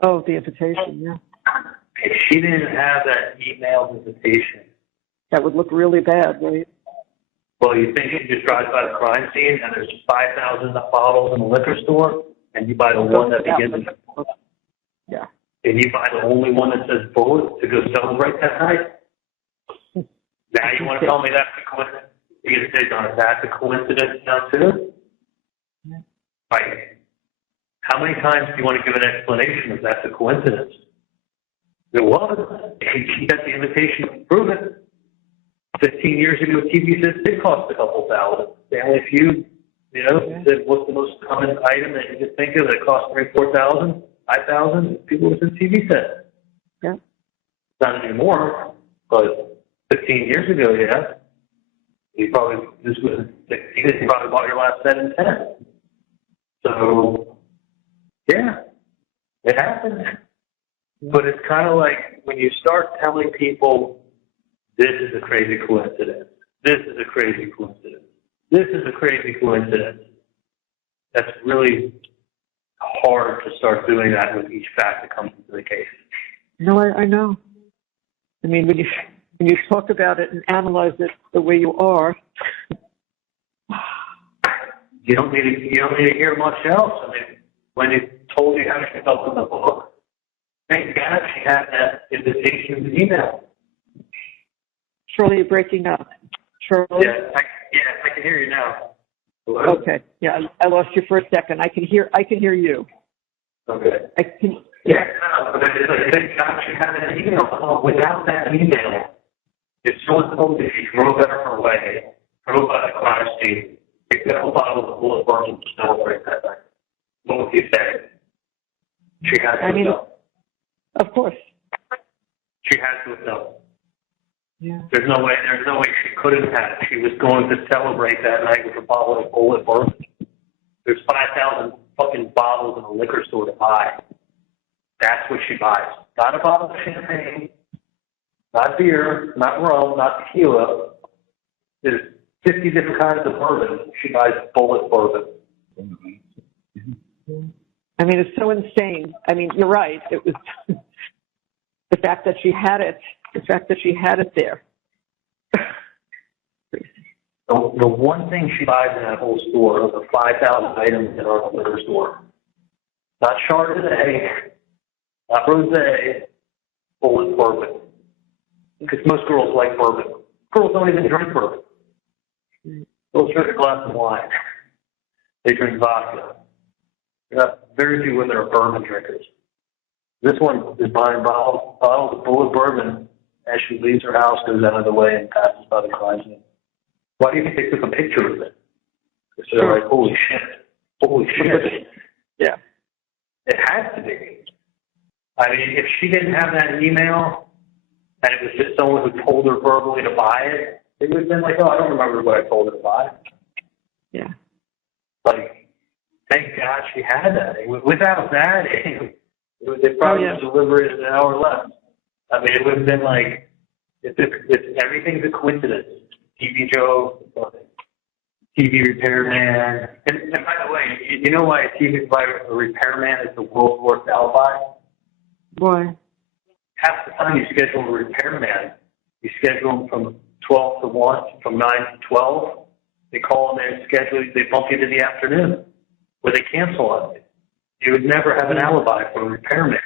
Oh, the invitation, yeah. If she didn't have that emailed invitation, that would look really bad, right? Well, you think she just drives by the crime scene and there's 5,000 bottles in the liquor store, and you buy the one that begins with, and you buy the only one that says bullet to go celebrate that night? Now you want to tell me that's a coincidence? You're going to say, Donna, that's a coincidence now too? Yeah. Right. How many times do you want to give an explanation if that's a coincidence? It was. She got the invitation to prove it. 15 years ago, TV sets did cost a couple thousand. Family Feud, said what's the most common item that you could think of that cost $4,000, $5,000? People would have said TV set. Yeah. Not anymore, but 15 years ago, yeah. You probably bought your last set in 10. So, yeah, it happened. But it's kind of like when you start telling people, this is a crazy coincidence, this is a crazy coincidence, this is a crazy coincidence, that's really hard to start doing that with each fact that comes into the case. No, I know. I mean, when you talk about it and analyze it the way you are, you don't need to hear much else. I mean, when it told you how she felt in the book, thank God she had that invitation to email. Shirley, you're breaking up. Shirley? Yeah, I can hear you now. Hello? Okay. Yeah, I lost you for a second. I can hear you. Okay. But thank God she had that email. Without that email, if someone told you she drove out of her way, drove by the crime scene, picked up a bottle of bullet bourbon to celebrate that night, what would you say? She had to know. Of course. She had to know. Yeah. There's no way she couldn't have. She was going to celebrate that night with a bottle of bullet bourbon. There's 5,000 fucking bottles in a liquor store to buy. That's what she buys. Not a bottle of champagne, not beer, not rum, not tequila. There's 50 different kinds of bourbon. She buys bullet bourbon. I mean, it's so insane. I mean, you're right. It was the fact that she had it. The fact that she had it there. The one thing she buys in that whole store of the 5,000 items that are in the liquor store, not Chardonnay, not rosé, full of bourbon. Because most girls like bourbon. Girls don't even drink bourbon. They'll drink a glass of wine. They drink vodka. Very few women are bourbon drinkers. This one is buying bottles full of bourbon as she leaves her house, goes out of the way, and passes by the crime scene. Why do you think they took a picture of it? Because they're like, holy shit. Yeah. It has to be. I mean, if she didn't have that email and it was just someone who told her verbally to buy it, it would have been like, oh, I don't remember what I told her to buy. Yeah. Like, thank God she had that. Without that, they probably would deliver it in an hour less. I mean, it would have been like, everything's a coincidence. TV Joe, TV repairman. And by the way, you know why a TV repairman is the world's worst alibi? Why? Half the time you schedule a repairman, you schedule them from 12 to 1, from 9 to 12. They call them in, schedule, they bump you to the afternoon, or they cancel on you. You would never have an alibi for a repairman.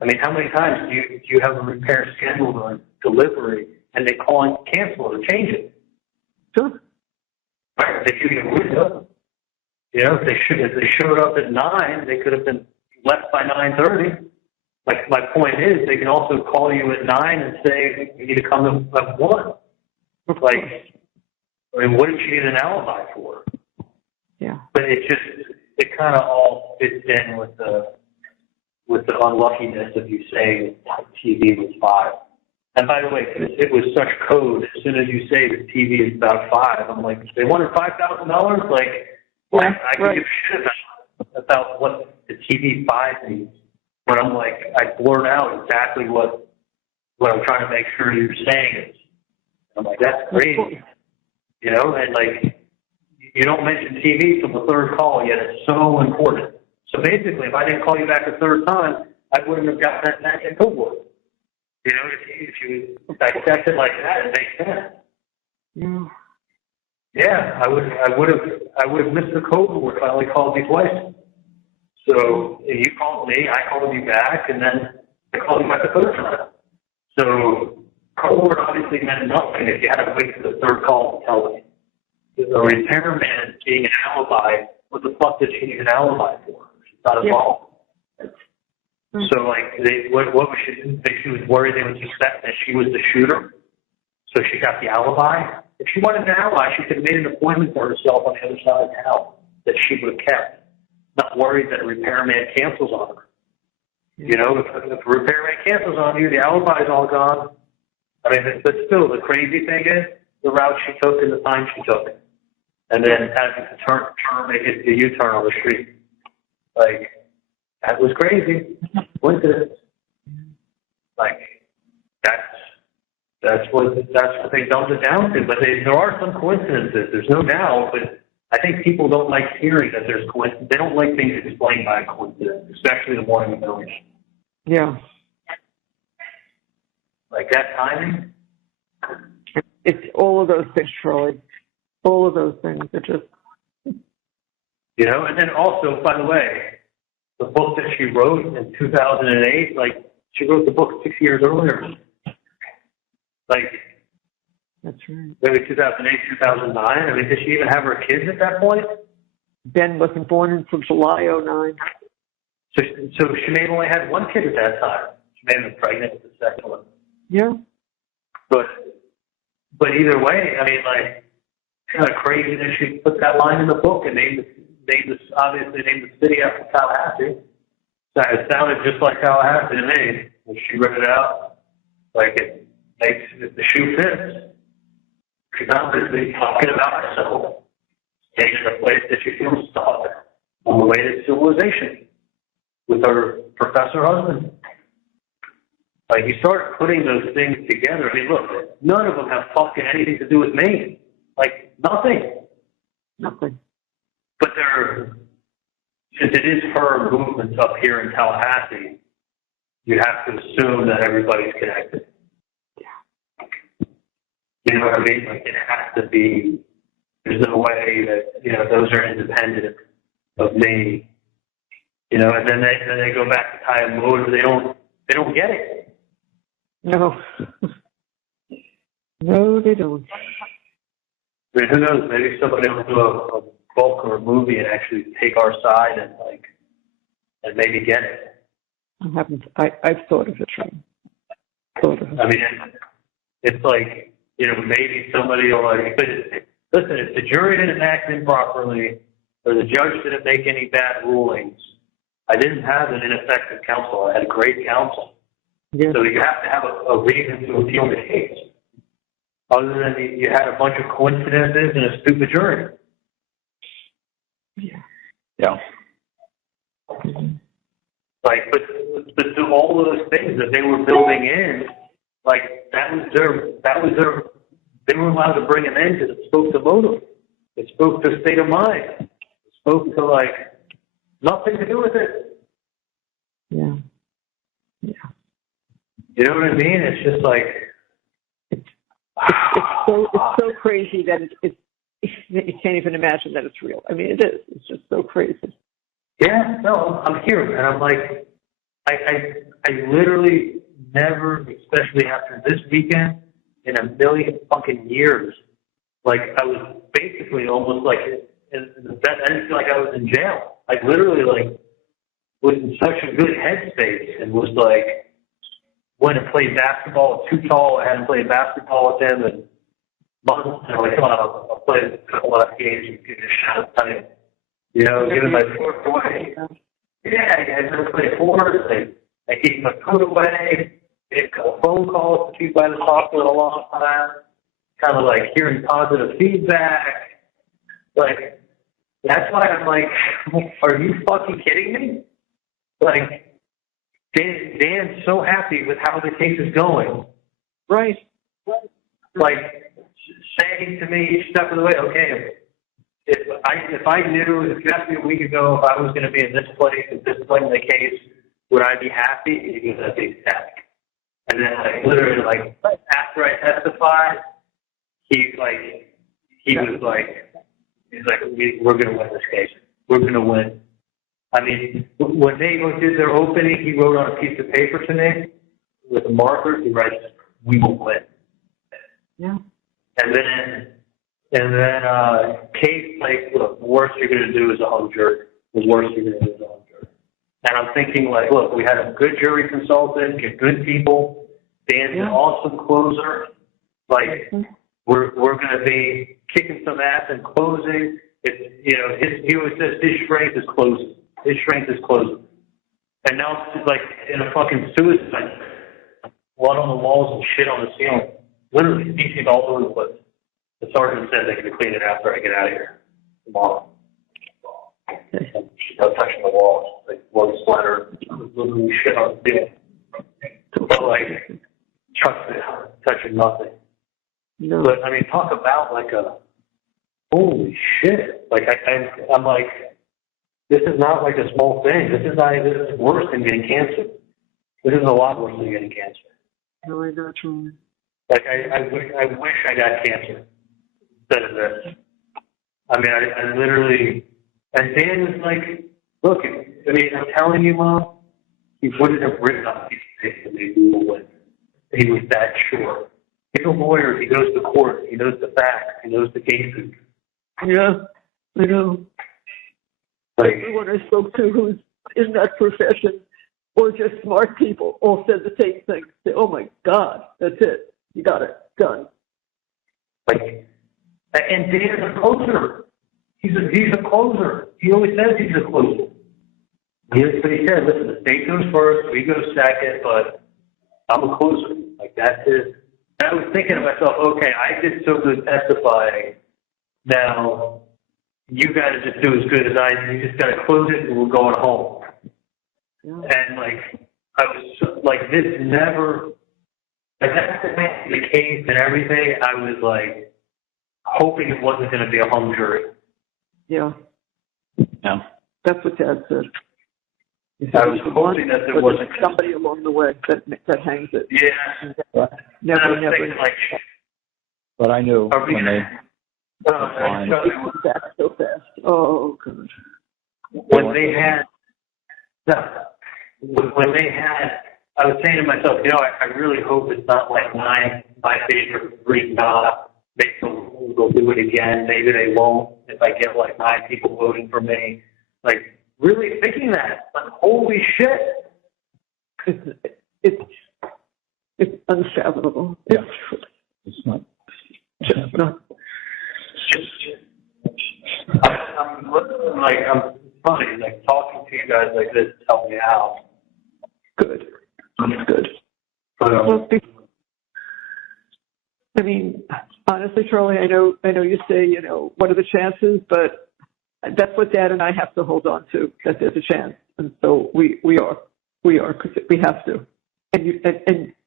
I mean, how many times do you have a repair scheduled on delivery, and they call and cancel it or change it? Sure. Right, they give you a window. You know, if they showed up at 9, they could have been left by 9:30. Like, my point is, they can also call you at 9 and say, you need to come at 1. Like, I mean, what did you need an alibi for? Yeah. But it kind of all fits in with the unluckiness of you saying TV was 5. And by the way, it was such code. As soon as you say the TV is about 5, I'm like, they wanted $5,000? Like, I can give shit about what the TV 5 means. But I'm like, I blurt out exactly what I'm trying to make sure you're saying is. I'm like, that's crazy. You know, and like, you don't mention TV till the third call, yet it's so important. So basically, if I didn't call you back a third time, I wouldn't have gotten that back in code word. You know, if you dissect it like that, it makes sense. Yeah. Yeah, I would have missed the code word if I only called you twice. So you called me, I called you back, and then I called you back the third time. So code word obviously meant nothing if you had to wait for the third call to tell me. The repairman being an alibi, what the fuck did she need an alibi for? She's not involved. So, like, what was she? She was worried they would suspect that she was the shooter, so she got the alibi. If she wanted an alibi, she could have made an appointment for herself on the other side of town that she would have kept. Not worried that a repairman cancels on her. You know, if a repairman cancels on you, the alibi's all gone. I mean, but still, the crazy thing is the route she took and the time she took, and then having to make it the U-turn on the street. Like, that was crazy. Coincidence. Like, that's what they dumped it down to. But there are some coincidences. There's no doubt, but I think people don't like hearing that there's coincidence. They don't like things explained by a coincidence, especially the morning of the race. Yeah. Like that timing. It's all of those things, Shirley. All of those things are just. You know, and then also, by the way, the book that she wrote in 2008, like, she wrote the book 6 years earlier. Like, That's right. maybe 2008, 2009. I mean, did she even have her kids at that point? Ben wasn't born until July 2009. So she may have only had one kid at that time. She may have been pregnant with the second one. Yeah. But either way, I mean, like, kind of crazy that she put that line in the book and named the city after Tallahassee. So it sounded just like Tallahassee to me when she read it out. Like, it makes, if the shoe fits, she's obviously talking about herself, taking a place that she feels stuck on the way to civilization with her professor husband. Like, you start putting those things together. I mean, look, none of them have fucking anything to do with me. Like, nothing. Nothing. But since it is her movements up here in Tallahassee, you have to assume that everybody's connected. You You know what I mean? Like, it has to be, there's no way that, you know, those are independent of me. You know, and then they go back to tie a motive. They don't get it. No. No, they don't. I mean, who knows? Maybe somebody will do a book or a movie and actually take our side and maybe get it. I haven't. I've thought of it. Thought of it. I mean, it's like, you know, maybe somebody will like, but listen, if the jury didn't act improperly or the judge didn't make any bad rulings, I didn't have an ineffective counsel. I had a great counsel. Yeah. So you have to have a reason to appeal the case. Other than you had a bunch of coincidences and a stupid jury. Yeah. Yeah. Like, but to all of those things that they were building in, like that was their. They were allowed to bring him in because it spoke to motive. It spoke to state of mind. It spoke to like nothing to do with it. Yeah. Yeah. You know what I mean? It's just like it's so crazy that you can't even imagine that it's real. I mean, it is. It's just so crazy. Yeah, no, I'm here, and I'm like, I literally never, especially after this weekend, in a million fucking years, like I was basically almost like in the best. I didn't feel like I was in jail. I literally like was in such a good headspace and was like went and played basketball with Too Tall. I hadn't played basketball with him in months. And I'm like, come on, I'll play a couple of games and get a shot. I mean, you know, giving my foot away. Yeah, I never played sports. I gave my foot away. Made a couple phone calls to people I hadn't talked to in a long time. Kind of like hearing positive feedback. Like, that's why I'm like, are you fucking kidding me? Like, Dan's so happy with how the case is going. Right? Like, saying to me each step of the way, okay, if I knew, if you asked me a week ago if I was going to be in this place at this point in the case, would I be happy? He goes, I'd be ecstatic. And then, like, literally, like, after I testified, he's like, we're going to win this case. We're going to win. I mean, when they did their opening, he wrote on a piece of paper to me with a marker. He writes, "We will win." Yeah. And then, Kate, like, look, the worst you're going to do is a hung jury. The worst you're going to do is a hung jury. And I'm thinking, like, look, we had a good jury consultant, get good people. Dan's an awesome closer. Like, we're going to be kicking some ass and closing. It's, you know, he always says his strength is closing. His strength is closing. And now it's like in a fucking suicide. Blood on the walls and shit on the ceiling. Literally, species all over the place. The sergeant said they're going to clean it after I get out of here tomorrow. She's not touching the walls. Like, blood splatter, literally shit on the ceiling. But, like, trust me, touching nothing. No. But, I mean, talk about, like, a holy shit. Like, I'm like, this is not like a small thing. This is worse than getting cancer. This is a lot worse than getting cancer. No, I know, John. Like, I wish I got cancer instead of this. I mean, I literally, and Dan was like, look, I mean, I'm telling you, Mom, he wouldn't have written on a piece of paper that he will win. He was that sure. He's a lawyer. He knows the court. He knows the facts. He knows the cases. Yeah, I know. Like, everyone I spoke to who's in that profession or just smart people all said the same thing. Say, oh my God, that's it. You got it. Done. Like, and Dan's a closer. He's a closer. He always says he's a closer. But he said, listen, the state goes first, we go second, but I'm a closer. Like, that's it. And I was thinking to myself, okay, I did so good testifying. Now, you got to just do as good as I do. You just got to close it and we're going home. Yeah. And, like, I was like, this never, like, that's the case and everything. I was, like, hoping it wasn't going to be a hung jury. Yeah. Yeah. That's what Dad said. I was hoping that there wasn't somebody along the way that hangs it. Yeah. Never, and I was thinking, like, But I knew when they. Back so fast. Oh, God. When they had, I was saying to myself, I really hope it's not like my favorite three not. Maybe they'll do it again. Maybe they won't if I get like 9 people voting for me. Like, really thinking that. Like, holy shit. It's unfathomable. Yeah. It's not. Just not. I'm funny, like talking to you guys like this help me out. Good. That's good. But, I mean, honestly, Charlie, I know you say, what are the chances, but that's what Dad and I have to hold on to, that there's a chance. And so we are, because we have to. And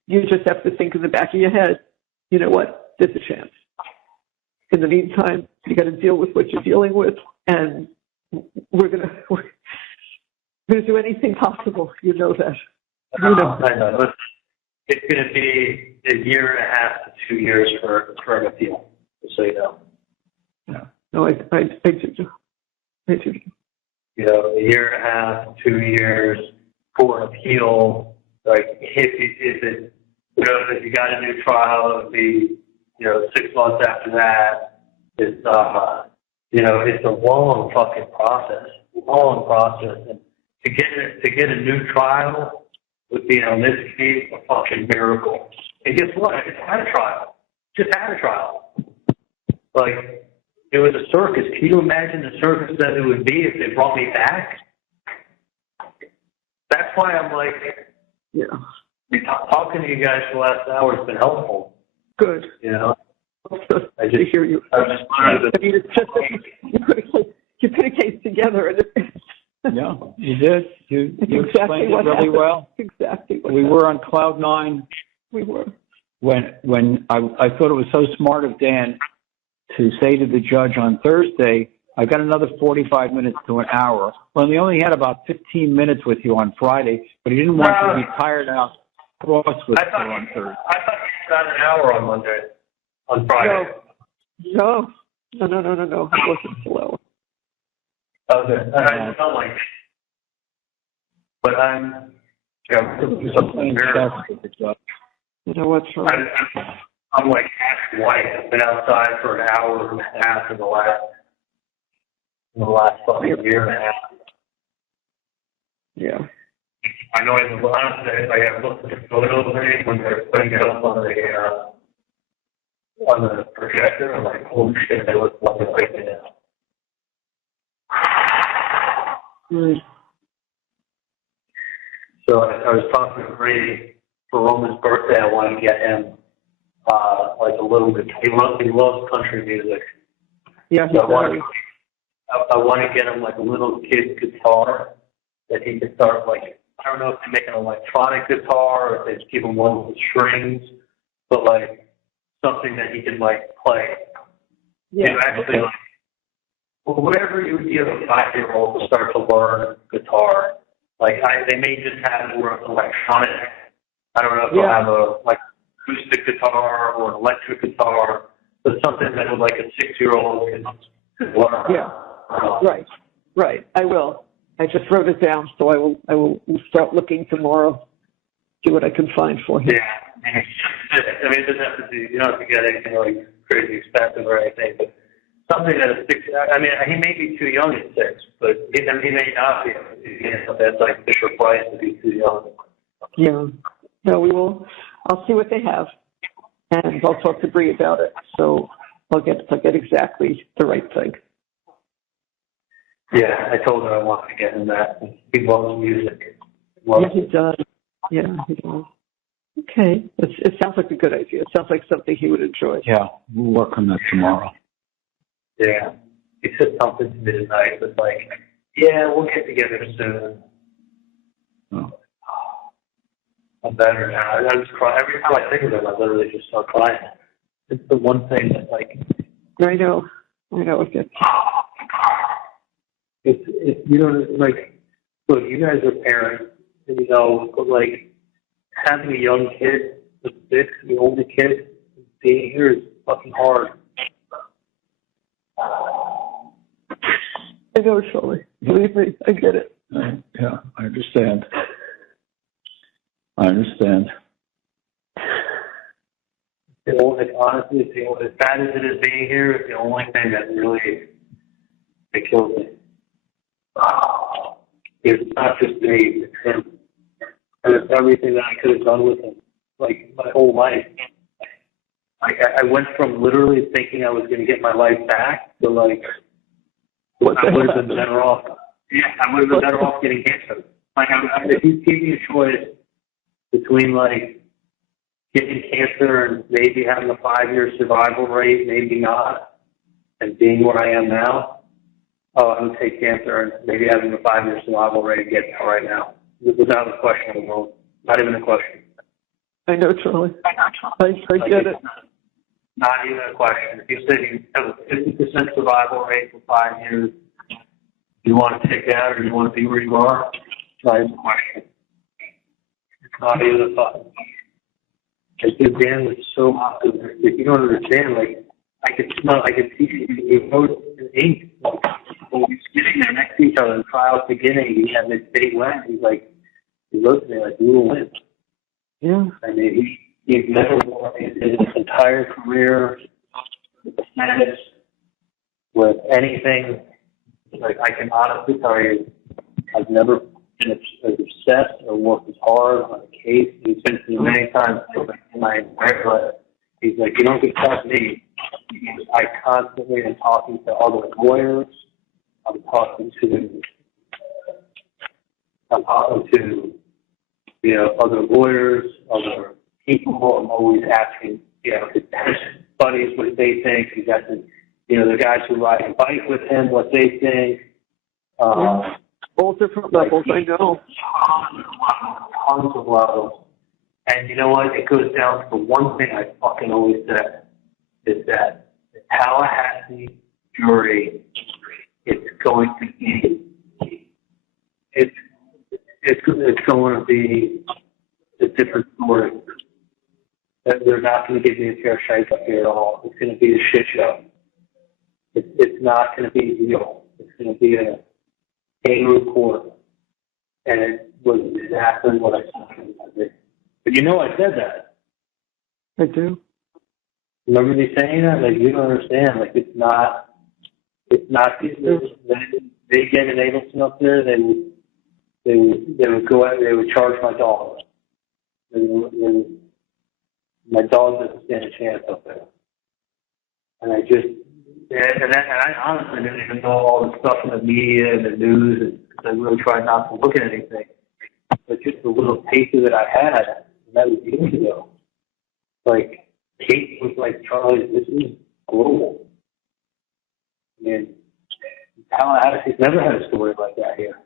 you just have to think in the back of your head, you know what, there's a chance. In the meantime, you got to deal with what you're dealing with, and we're gonna do anything possible. You know that. I know. It's going to be a year and a half to 2 years for an appeal. Just so you know. Yeah. No, I do. A year and a half, 2 years for an appeal. Like if you got a new trial, it would be 6 months after that. It's it's a long fucking process. And to get a new trial would be, in this case, a fucking miracle. And guess what? I just had a trial. Like, it was a circus. Can you imagine the circus that it would be if they brought me back? That's why I'm like, talking to you guys for the last hour has been helpful. Good. I just hear you. I mean, it's just that you put a case together. And yeah, you did. You exactly explained it really well. Exactly. We were on cloud 9. We were. When I thought it was so smart of Dan to say to the judge on Thursday, I've got another 45 minutes to an hour. Well, he only had about 15 minutes with you on Friday, but he didn't want you to be tired out cross with you on Thursday. I thought you got an hour on Monday, on Friday. No. It wasn't slow. Okay. I felt like it. But I'm You know what's wrong? I'm like half white. I've been outside for an hour and a half in the last fucking year and a half. Yeah. I know I have looked at the photos when they're putting it up on the projector. I'm like, holy shit, they look fucking like that. So I was talking to Brady for Roman's birthday. I wanted to get him like a little bit. He loves country music. Yeah. So I want to get him like a little kid guitar that he can start like. I don't know if they make an electronic guitar or if they just give him one with strings, but like something that he can like play. Yeah. Actually, like, whatever you would give a 5-year-old to start to learn guitar, like they may just have it where it's electronic. I don't know if they'll have a like acoustic guitar or an electric guitar, but something that would like a 6-year-old can learn. Yeah. Right. I will. I just wrote it down, so I will start looking tomorrow, see what I can find for him. Yeah. I mean, it doesn't have to do. You don't have to get anything like crazy expensive or anything, but something that is 6. I mean, he may be too young at 6, but he may not be. That's like Fisher Price to be too young. Yeah. No, we will. I'll see what they have, and I'll talk to Bree about it. So I'll get exactly the right thing. Yeah, I told her I wanted to get him that. He loves music. Yeah, he does. Yeah, he does. Okay. It sounds like a good idea. It sounds like something he would enjoy. Yeah, we'll work on that tomorrow. Yeah. He said something to me tonight, but like, yeah, we'll get together soon. Oh. I'm better now. I just cry. Every time I think of him, I literally just start crying. It's the one thing that, like... I know. Okay. It's you know, like, look, you guys are parents, but like, having a young kid, the only kid, being here is fucking hard. I know, Charlie. Believe me, I get it. Yeah, I understand. I understand. Honestly, as bad as it is being here, it's the only thing that really it kills me. It's not just me, it's him. And it's everything that I could have done with him, like my whole life. Like I went from literally thinking I was going to get my life back to like I would have been better off. Yeah, I would have been better off getting cancer. Like if you gave me a choice between like getting cancer and maybe having a 5-year survival rate, maybe not, and being where I am now, I would take cancer and maybe having a 5-year survival rate and getting out right now. Without a question in the world. Not even a question. I know, Charlie. I get it. Not even a question. If you said you have a 50% survival rate for 5 years, do you want to take that or do you want to be where you are? Not even a question. It's not even a thought. Like, Dan was so optimistic. You don't understand. Like, I could see he wrote in ink. Like, when we were sitting there next to each other, the trial's beginning, he had this big win. He wrote to me like, we will win. Yeah. I mean, he's never won in his entire career with the Senate, with anything. Like, I can honestly tell you, I've never been as obsessed or worked as hard on a case. He's been to me many times in my entire life. He's like, you don't get to trust me. I constantly am talking to other lawyers. I'm talking to other lawyers, other people. I'm always asking, his buddies what they think. He's asking, the guys who ride a bike with him, what they think. All different levels, I know. Tons of levels. And you know what? It goes down to the one thing I fucking always said, is that the Tallahassee jury, it's going to be a different story. They're not going to give me a fair shake up here at all. It's going to be a shit show. It's not going to be real. It's going to be a kangaroo court. And it was exactly what I thought it would be. But I said that. I do. Remember me saying that? Like, you don't understand. Like, it's not they get an Adelson up there, they would go out, they would charge my dog. My dog doesn't stand a chance up there. And I honestly didn't even know all the stuff in the media and the news, because I really tried not to look at anything. But just the little taster that I had, and that was years ago. Like, Kate was like, Charlie, this is global. I mean, Tallahassee's never had a story like that here.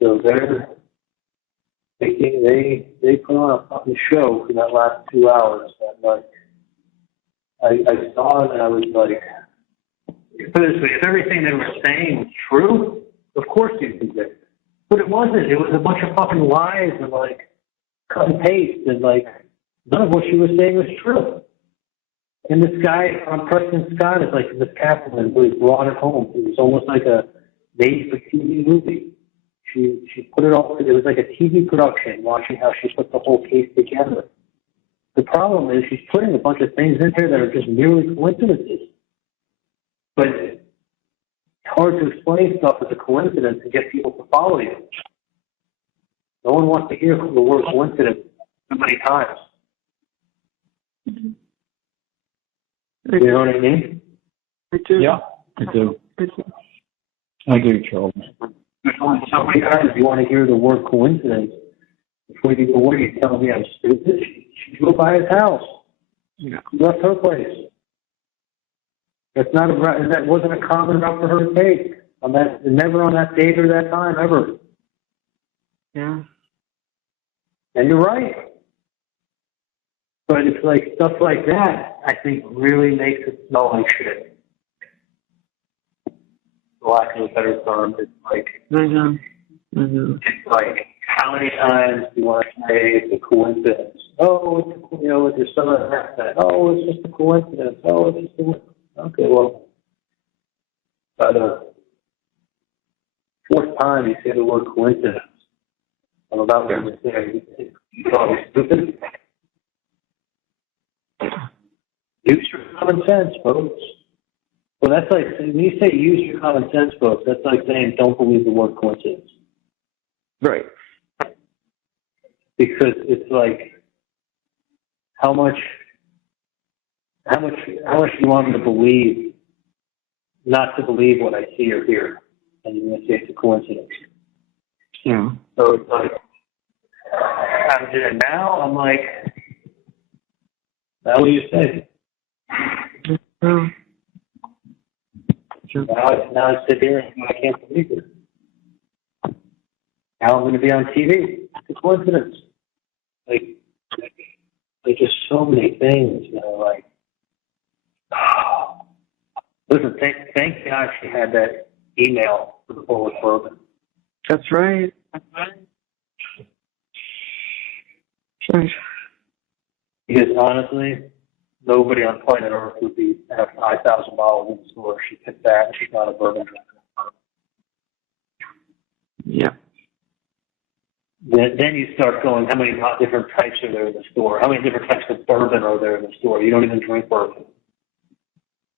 So they put on a fucking show for that last 2 hours. And like, I saw it and I was like, put it this way, if everything they were saying was true, of course you'd be there. But it wasn't. It was a bunch of fucking lies and like cut and paste, and like none of what she was saying was true. And this guy on Preston Scott is like the Kaplan who brought it home. It was almost like a made-for-TV movie. She put it all. It was like a TV production, watching how she put the whole case together. The problem is she's putting a bunch of things in here that are just merely coincidences. But it's hard to explain stuff as a coincidence and get people to follow you. No one wants to hear the word coincidence too many times. You know what I mean? I do. Yeah, I do. I do, Charles. So many times you want to hear the word coincidence before you go, what are you telling me I'm stupid? She drove by his house. Yeah. She left her place. That wasn't a common route for her to take. Never on that date or that time, ever. Yeah. And you're right. But it's like stuff like that, I think, really makes it smell like shit. For lack of a better term, it's like, I know. it's like, how many times do you want to say it's a coincidence? Oh, it's, there's some of that. Oh, it's just a coincidence. Oh, it's just a coincidence. Okay, well, by the fourth time you say the word coincidence, I'm about to say you call me stupid. Use your common sense, folks. Well, that's like, when you say use your common sense, folks, that's like saying don't believe the word coincidence. Right. Because it's like, how much do you want me to believe, not to believe what I see or hear? And you're going to say it's a coincidence. Yeah. So it's like, I'm doing it now, I'm like, now what do you say? Sure. Now I sit here and I can't believe it. Now I'm going to be on TV. It's a coincidence. Like, there's just so many things, like, listen, thank God she had that email for the Polish bourbon. That's right. Right. Because honestly, nobody on planet Earth would have $5,000 in the store. She picked that, and she's not a bourbon drinker. Yeah. Then you start going, how many different types are there in the store? How many different types of bourbon are there in the store? You don't even drink bourbon.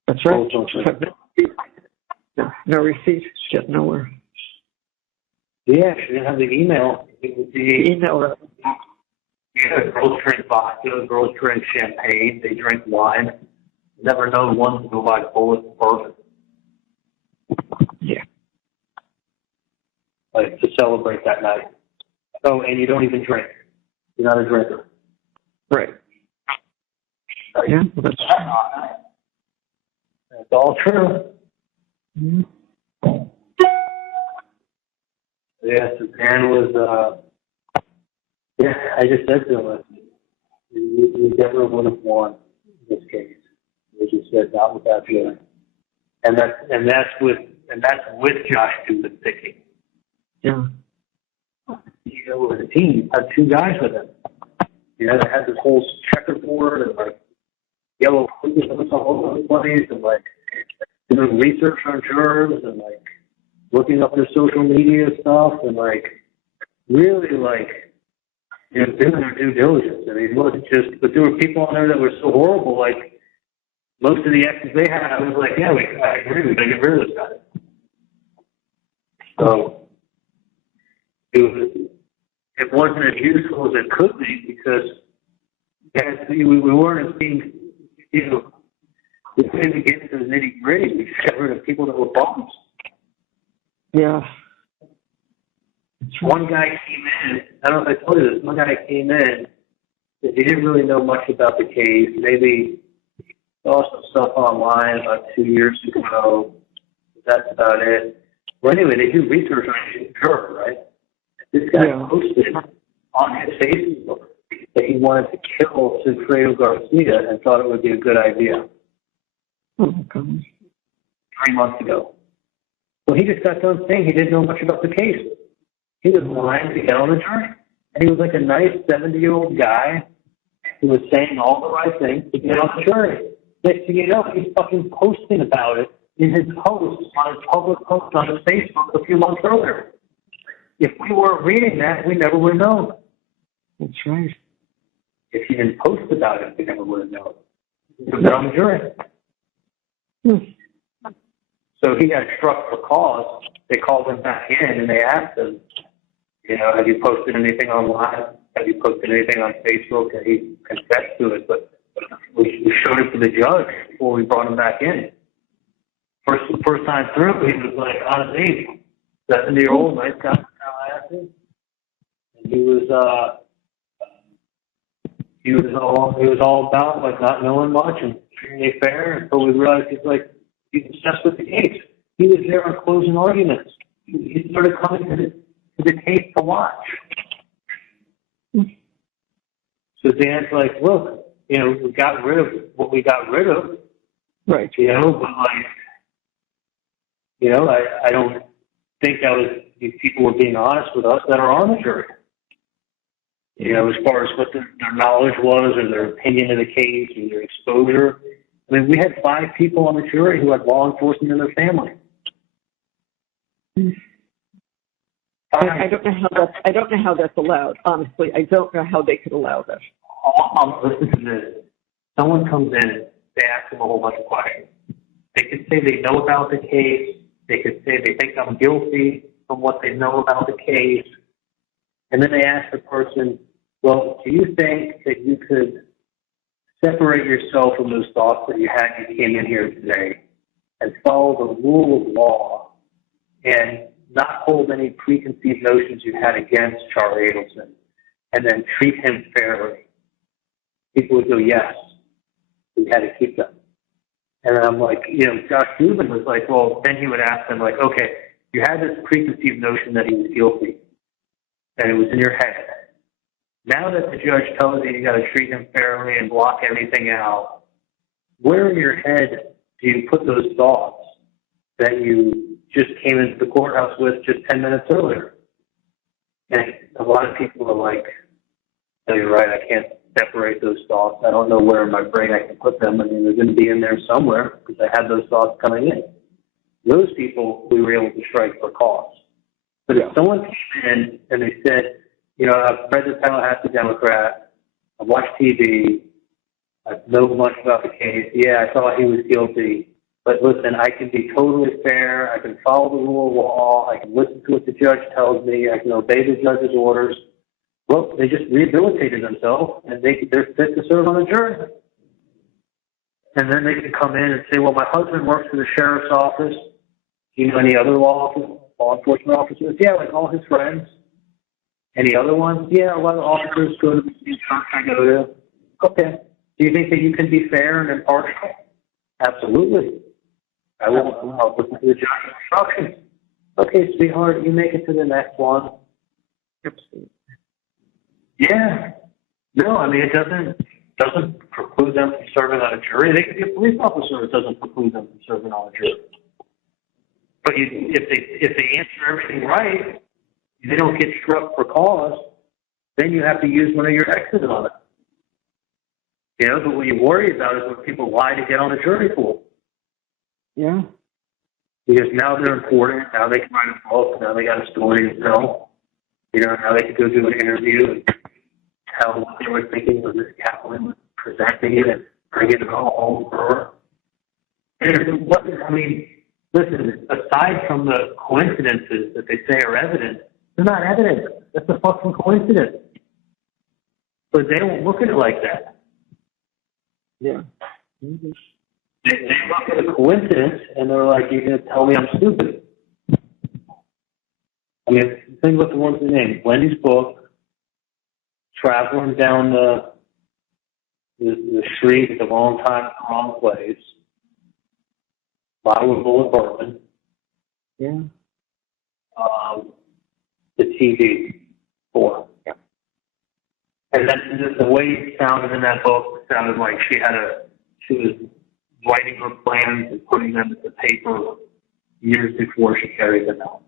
That's right. No receipt. Get nowhere. Yeah, she didn't have the email. The email. Yeah, girls drink vodka, girls drink champagne, they drink wine. Never known one to go buy Polish bourbon. Yeah. Like, to celebrate that night. Oh, and you don't even drink. You're not a drinker. Right. Yeah, well, that's all true. Mm-hmm. Yeah, so Dan was, I just said to him, you never would have won this case. He just said, not without you. And that's with Josh Dubin picking. Yeah. It was a team. Had two guys with him. They had this whole checkerboard and like yellow fingers all over the place and like doing research on jurors and like looking up their social media stuff and like really like doing their due diligence. I mean, it wasn't just, but there were people on there that were so horrible. Like most of the exes they had, I was like, yeah, I agree, we gotta get rid of this guy. So it wasn't as useful as it could be because we weren't as being, we couldn't get into the nitty gritty. We just got rid of people that were bums. Yeah. One guy came in, I don't know if I told you this, one guy came in, he didn't really know much about the case. Maybe saw some stuff online about 2 years ago. That's about it. Well, anyway, they do research on a juror, right? This guy posted on his Facebook that he wanted to kill Sigfredo Garcia and thought it would be a good idea. Oh, my God. 3 months ago. Well, he just got done saying he didn't know much about the case. He was lying to get on the jury. And he was like a nice 70-year-old guy who was saying all the right things to get on the jury. Next thing you know, he's fucking posting about it in his post, on his public post on his Facebook a few months earlier. If we weren't reading that, we never would have known. That's right. If he didn't post about it, we never would have known. He would have been on the jury. So he got struck for cause. They called him back in and they asked him, have you posted anything online? Have you posted anything on Facebook? And he confessed to it, but we showed it to the judge before we brought him back in. First time through, he was like, honestly, 70-year-old, nice guy, and he was all about like not knowing much and treating me fair until we realized he's obsessed with the case. He was there on closing arguments. He started coming to the case to watch. So Dan's like, look, we got rid of what we got rid of. Right. But I don't think that was, these people were being honest with us that are on the jury. you know, as far as what their knowledge was or their opinion of the case or their exposure. I mean, we had 5 people on the jury who had law enforcement in their family. I don't know how that's allowed. Honestly, I don't know how they could allow that. Listen to this. Someone comes in, they ask them a whole bunch of questions. They could say they know about the case. They could say they think I'm guilty from what they know about the case. And then they ask the person, well, do you think that you could separate yourself from those thoughts that you had when you came in here today and follow the rule of law and not hold any preconceived notions you had against Charlie Adelson and then treat him fairly? People would go, yes, we had to keep them. And I'm like, you know, Josh Dubin was like, well, then he would ask them, like, okay, you had this preconceived notion that he was guilty, and it was in your head. Now that the judge tells you got to treat him fairly and block everything out, where in your head do you put those thoughts that you just came into the courthouse with just 10 minutes earlier? And a lot of people are like, oh, you're right, I can't separate those thoughts. I don't know where in my brain I can put them. I mean, they're going to be in there somewhere because I had those thoughts coming in. Those people we were able to strike for cause. But if someone came in and they said, you know, I've read the Tallahassee Democrat, I've watched TV, I know much about the case, yeah, I thought he was guilty, but listen, I can be totally fair, I can follow the rule of law, I can listen to what the judge tells me, I can obey the judge's orders. Well, they just rehabilitated themselves, and they're fit to serve on a jury. And then they can come in and say, well, my husband works for the sheriff's office. Do you know any other law enforcement officers? Yeah, like all his friends. Any other ones? Yeah, a lot of officers go to the same church I go to. Okay. Do you think that you can be fair and impartial? Absolutely. I'll listen to the judge's instructions. Okay, sweetheart, you make it to the next one. Absolutely. Yeah. No, I mean, it doesn't preclude them from serving on a jury. They could be a police officer. It doesn't preclude them from serving on a jury. But if they answer everything right, they don't get struck for cause, then you have to use one of your exes on it. You know, but what you worry about is when people lie to get on a jury pool. Yeah. Because now they're important. Now they can write a book. Now they got a story to tell. You know, now they can go do an interview and tell what they were thinking when this Kaplan was presenting it and bring it all home for her. I mean, listen, aside from the coincidences that they say are evident, they're not evident. That's a fucking coincidence. But they don't look at it like that. Yeah. Mm-hmm. They look at a coincidence and they're like, you're going to tell me I'm stupid. I mean, think about the ones they named. Wendy's book, traveling down the street at the wrong time, the wrong place, bottle of bullet bourbon. Yeah. The TV, 4. Yeah. And then the way it sounded in that book sounded like she was writing her plans and putting them to paper years before she carried them out.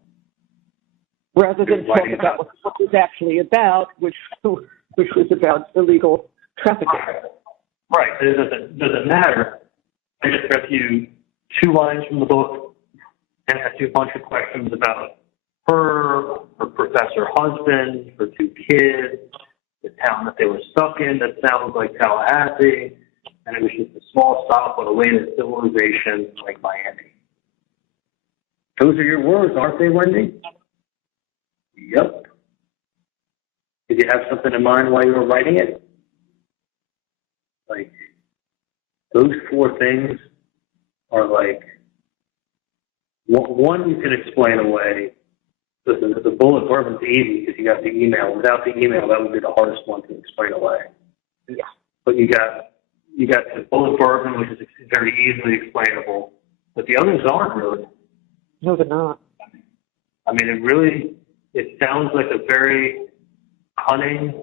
Rather than talk about what it was actually about, which was about illegal trafficking. Right. It doesn't matter. I just read you 2 lines from the book and asked you a bunch of questions about her professor husband, her 2 kids, the town that they were stuck in that sounds like Tallahassee, and it was just a small stop on the way to civilization like Miami. Those are your words, aren't they, Wendy? Yep. Did you have something in mind while you were writing it? Like, those 4 things are like, one you can explain away. Listen, the bullet bourbon's easy because you got the email. Without the email, that would be the hardest one to explain away. Yeah. But you got the bullet bourbon, which is very easily explainable. But the others aren't really. No, they're not. I mean, it sounds like a very cunning,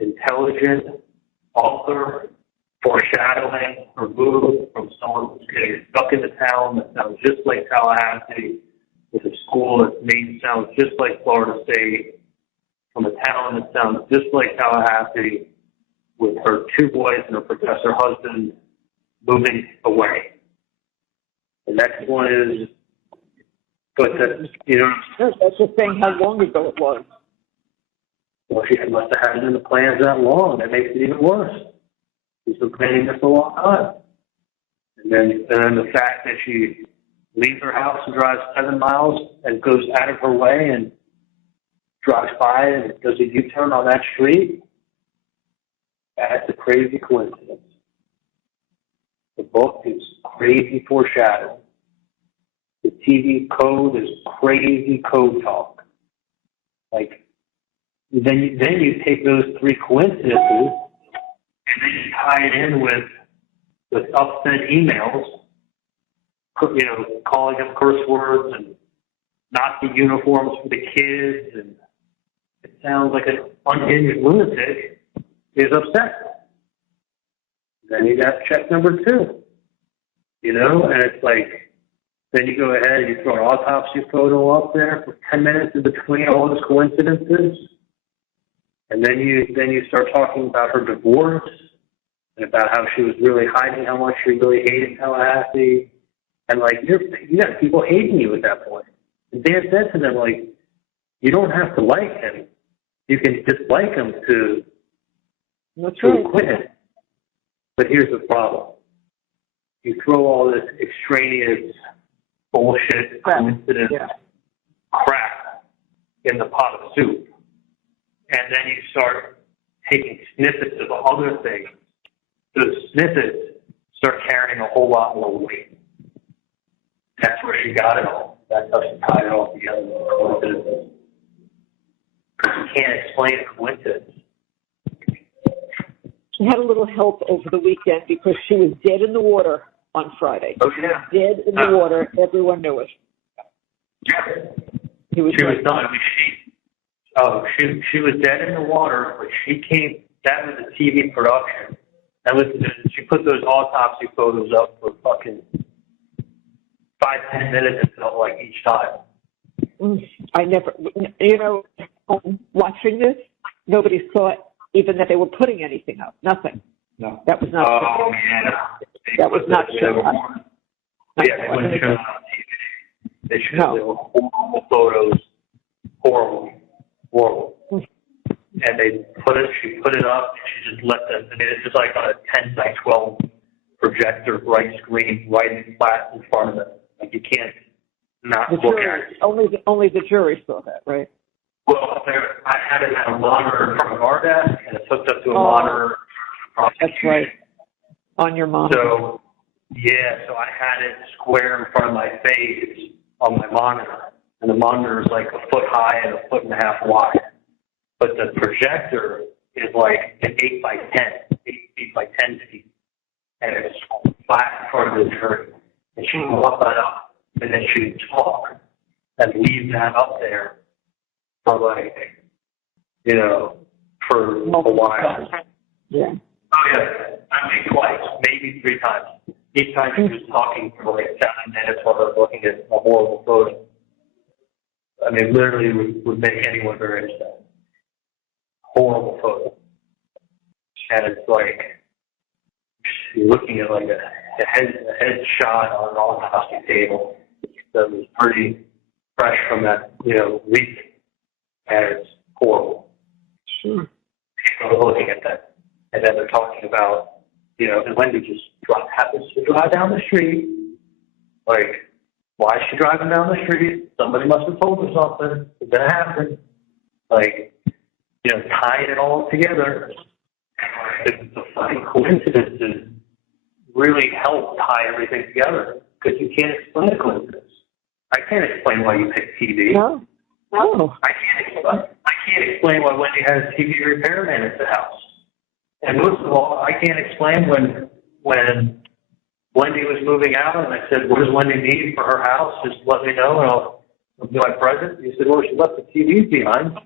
intelligent author foreshadowing or move from someone who's getting stuck in the town that sounds just like Tallahassee, with a school that's name sounds just like Florida State, from a town that sounds just like Tallahassee, with her 2 boys and her professor husband moving away. The next one is, but you know, That's just saying how long ago it was. well, she must have had it in the plans that long. That makes it even worse. She's been planning this a long time. And then the fact that she leaves her house and drives 7 miles and goes out of her way and drives by and does a U-turn on that street, that's a crazy coincidence. The book is crazy foreshadowing. The TV code is crazy code talk. Like, then you take those 3 coincidences and then you tie it in with upset emails, you know, calling them curse words and Nazi uniforms for the kids, and it sounds like an unhinged lunatic is upset. Then you got check number 2, you know, and it's like, then you go ahead and you throw an autopsy photo up there for 10 minutes in between all those coincidences, and then you start talking about her divorce and about how she was really hiding how much she really hated Tallahassee, and like you got people hating you at that point. And Dan said to them, like, you don't have to like him, you can dislike him to quit him. But here's the problem: you throw all this extraneous bullshit, coincidence, crap in the pot of soup, and then you start taking snippets of other things. Those snippets start carrying a whole lot more weight. That's where she got it all. That's how she tied it all together with coincidences. Because you can't explain a coincidence. She had a little help over the weekend because she was dead in the water on Friday. Oh, yeah. Dead in the water. Everyone knew it. Yeah. She was done. I mean, she was dead in the water, but she came. That was a TV production. She put those autopsy photos up for fucking 5-10 minutes. It felt like each time. I never, you know, watching this, nobody saw even that they were putting anything up. Nothing. No. That was not. Oh, yeah. That was not shown. Yeah, they wouldn't show it on TV. They showed horrible photos. Horrible. And she put it up, and she just let them, I mean, it's just like on a 10 by 12 projector, bright screen, right in flat in front of it. Like, you can't not look at it. Only the jury saw that, right? Well, I had it at a monitor in front of our desk, and it's hooked up to a monitor. That's right. On your monitor. So I had it square in front of my face on my monitor. And the monitor is like 1 foot high and 1.5 feet wide. But the projector is like an 8 by 10, 8 feet by 10 feet. And it's flat in front of the jury. And she would walk that up, and then she would talk and leave that up there for like, you know, for a while. Yeah. Oh, yeah. I mean, twice, maybe 3 times. Each time she was talking for like 7 minutes while I was looking at a horrible photo. I mean, literally would make anyone very upset. Horrible photo. And it's like, you're looking at like a head shot on an autopsy table that was pretty fresh from that, you know, week. And it's horrible. Sure. People are looking at that. And then they're talking about, you know, and Wendy just happens to drive down the street. Like, why is she driving down the street? Somebody must have told her something. It's going to happen. Like, you know, tying it all together. The fucking coincidences really help tie everything together because you can't explain a coincidence. I can't explain why you picked TV. No. I can't explain why Wendy has a TV repairman at the house. And most of all, I can't explain when Wendy was moving out and I said, what does Wendy need for her house? Just let me know and I'll do my present. He said, well, she left the TVs behind.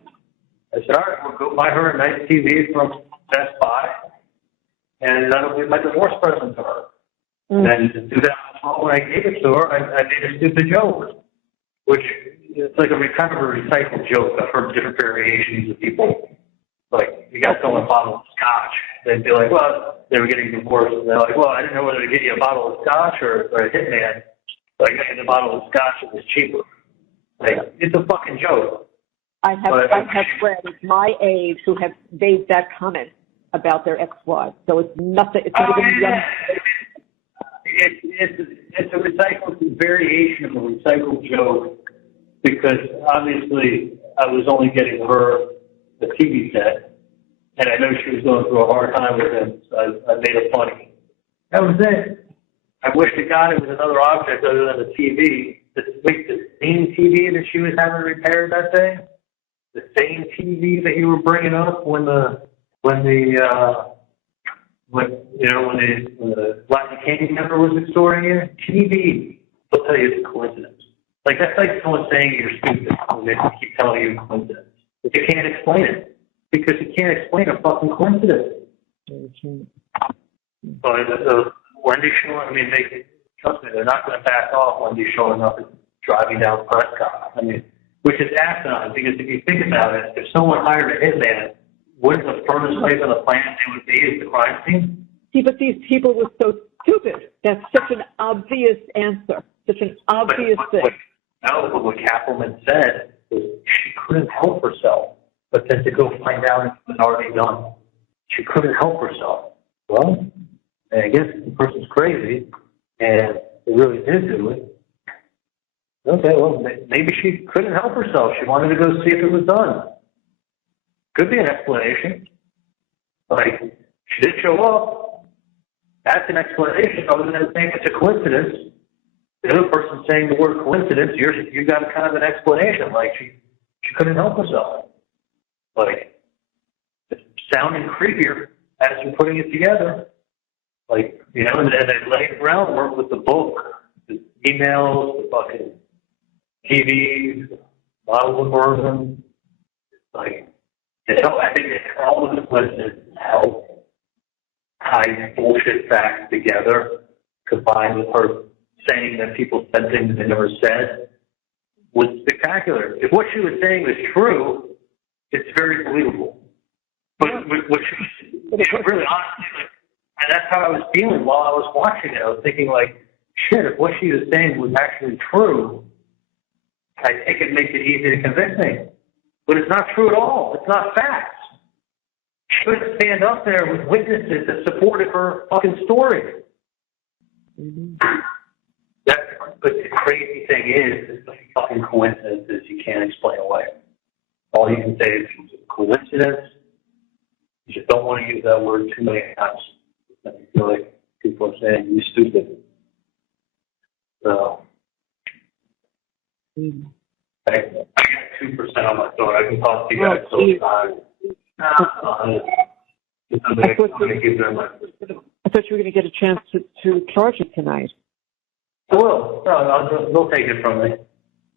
I said, all right, we'll go buy her a nice TV from Best Buy and that'll be my divorce present to her. And in 2012, when I gave it to her, I made a stupid joke, which, it's like a kind of a recycled joke. I've heard different variations of people. Like, you got someone a bottle of scotch. They'd be like, well, they were getting divorced. And they're like, well, I didn't know whether to get you a bottle of scotch or a hitman. So I got you the bottle of scotch. It was cheaper. Like, it's a fucking joke. I have friends my age who have made that comment about their ex-wives. So it's nothing. It's not even young. It's a recycled variation of a recycled joke because obviously I was only getting her the TV set, and I know she was going through a hard time with him, so I made it funny. That was it. I wish to God it was another object other than the TV. The same TV that she was having repaired that day, the same TV that you were bringing up when the Latin King member was extorting you. TV. They'll tell you it's a coincidence. Like that's like someone saying you're stupid when they keep telling you a coincidence. But you can't explain it because you can't explain a fucking coincidence. But Wendy showing, I mean, trust me, they're not going to back off Wendy showing up and driving down Prescott. I mean, which is asinine because if you think about it, if someone hired a hitman, wouldn't the furthest place on the planet they would be is the crime scene? See, but these people were so stupid. That's such an obvious answer, such an obvious thing. But what Kappelman said was she couldn't help herself, but then to go find out it was already done. She couldn't help herself. Well, I guess the person's crazy, and they really did do it. Okay, well, maybe she couldn't help herself. She wanted to go see if it was done. Could be an explanation. Like, she did show up. That's an explanation other than saying it's a coincidence. The other person saying the word coincidence, you got kind of an explanation. Like, she couldn't help herself. Like, it's sounding creepier as you're putting it together. Like, you know, and they laid groundwork with the book, the emails, the fucking TVs, bottles of bourbon. Like, I think all of the coincidences help tie bullshit facts together, combined with her saying that people said things they never said, was spectacular. If what she was saying was true, it's very believable. But what she really honestly, like, and that's how I was feeling while I was watching it. I was thinking, like, shit, if what she was saying was actually true, I think it makes it easy to convict me. But it's not true at all. It's not facts. She would stand up there with witnesses that supported her fucking story. Mm-hmm. But the crazy thing is the fucking coincidences you can't explain away. All you can say is it was a coincidence. You just don't want to use that word too many times. I feel like people are saying you're stupid. So I got 2% on my phone. I can talk to you guys sometime. I thought you were going to get a chance to charge it tonight. I will. No, they'll take it from me.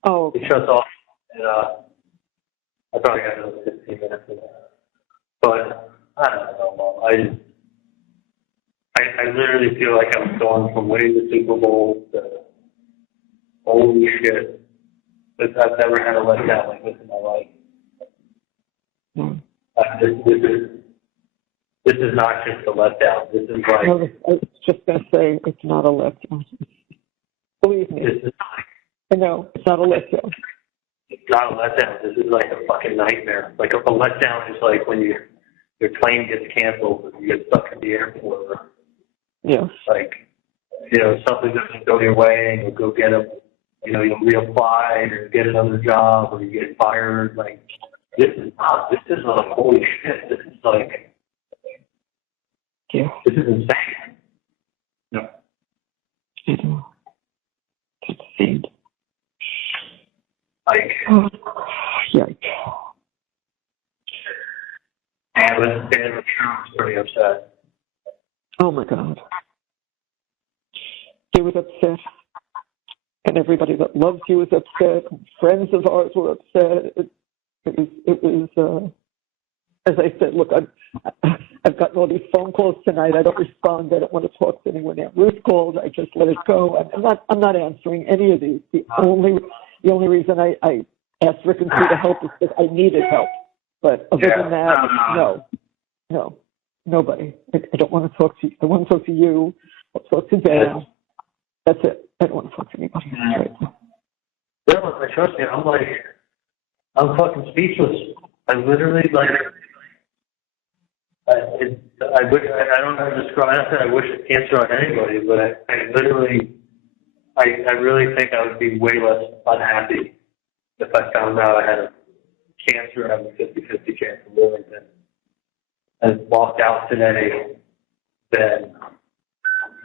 Oh, okay. It shuts off. And, I probably got another 15 minutes of that. But I don't know, Mom. I literally feel like I'm going from winning the Super Bowl to holy shit. I've never had a letdown like this in my life. This is not just a letdown. This is like. I was just going to say it's not a letdown. Believe me. I know it's not a letdown. It's not a letdown. This is like a fucking nightmare. Like a letdown is like when your plane gets canceled and you get stuck at the airport. Or, yeah. Like, you know, something doesn't go your way and you go get a, you know, you reapply or get another job or you get fired. Like, this is like, holy shit. This is like, yeah. This is insane. No. I know. It's insane. Like, yikes. And Dan was pretty upset. Oh my God. He was upset. And everybody that loves you was upset. Friends of ours were upset. It was as I said, look, I've gotten all these phone calls tonight. I don't respond. I don't want to talk to anyone now. Ruth called. I just let it go. I'm not answering any of these. The only reason I asked Rick and Sue to help is because I needed help. But other than that, no, nobody. I don't want to talk to you. I want to talk to you. I'll talk to Dan. That's it. I don't want to talk to anybody. Right. Yeah, trust me, I'm fucking speechless. I literally, like, I don't know how to describe it. I wish I cancer on anybody, but I really think I would be way less unhappy if I found out I had a cancer and have a 50-50 chance of living and walked out today than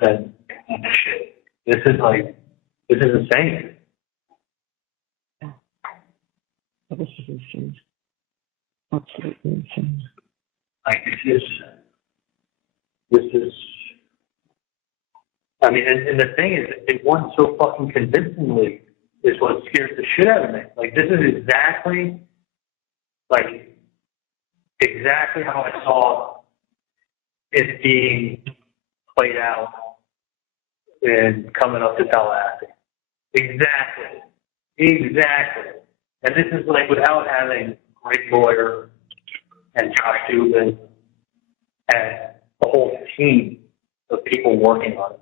shit. This is insane. This is insane. Absolutely insane. Like, this is, I mean, and the thing is, it won so fucking convincingly is what scares the shit out of me. Like, this is exactly how I saw it being played out and coming up to Tallahassee. Exactly. And this is like without having a great lawyer and Josh Dubin and a whole team of people working on it.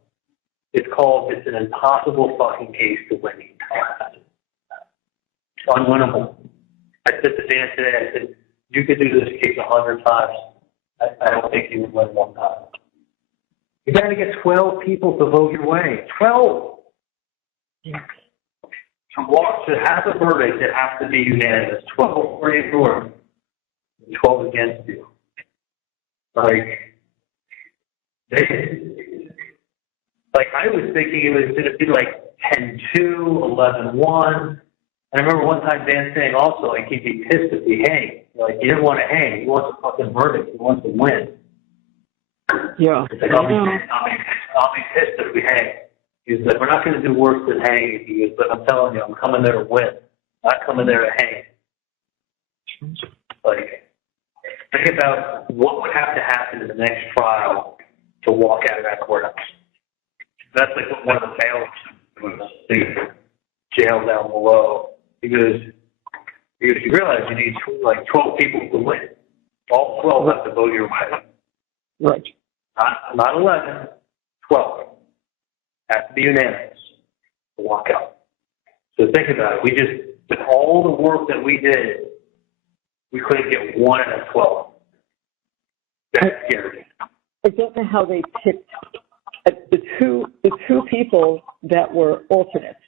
It's an impossible fucking case to win in Tallahassee. It's unwinnable. I said to Dan today, I said, you could do this case 100 times. I don't think you would win one time. You got to get 12 people to vote your way. 12! Yeah. To have a verdict, it has to be unanimous. 12 for you, 12 against you. Like I was thinking it was going to be like 10-2, 11-1. And I remember one time Dan saying also, like, he'd be pissed if we hang. Like, he didn't want to hang. He wants a fucking verdict. He wants to win. Yeah. It's like, I'll be pissed if we hang. He's like, we're not going to do worse than hanging. He goes, but I'm telling you, I'm coming there to win. I'm not coming there to hang. Like, think about what would have to happen in the next trial to walk out of that courthouse. That's like what one of the bailiffs was, the jail down below. He goes, you realize you need like 12 people to win. All 12 have to vote your way. Right. Not 11, 12. Has to be unanimous to walk out. So think about it. With all the work that we did, we couldn't get 1 out of 12. That's scary. I don't know how they picked the two people that were alternates,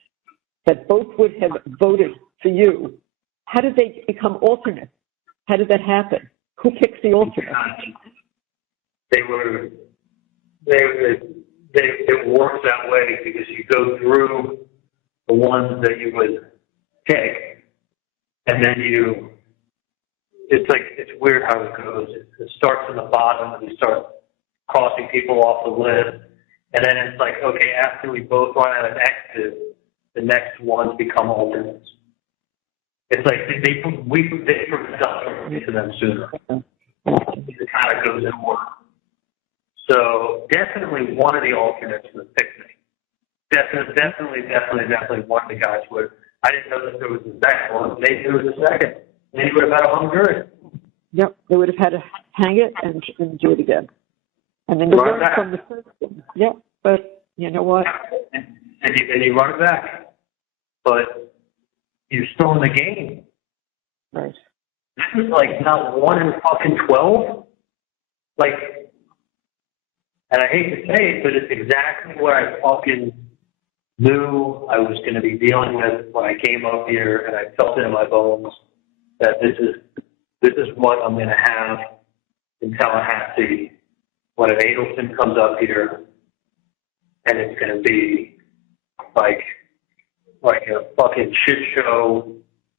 that both would have voted for you. How did they become alternates? How did that happen? Who picks the alternates? It works that way because you go through the ones that you would pick, and then it's weird how it goes. It starts from the bottom, and you start crossing people off the list, and then it's like, okay, after we both run out of X's, the next ones become alternates. It's like they forgot to them sooner. It kind of goes in order. So definitely one of the alternates would pick me. Definitely one of the guys would. I didn't know that there was a second one. Maybe there was a second. Then you would have had a hung jury. Yep, they would have had to hang it and do it again. And then you learn from the first one. Yep, but you know what? And you run it back. But you're still in the game. Right. This is like not 1 in fucking 12. Like, and I hate to say it, but it's exactly what I fucking knew I was going to be dealing with when I came up here, and I felt it in my bones that this is what I'm going to have in Tallahassee when an Adelson comes up here, and it's going to be like a fucking shit show,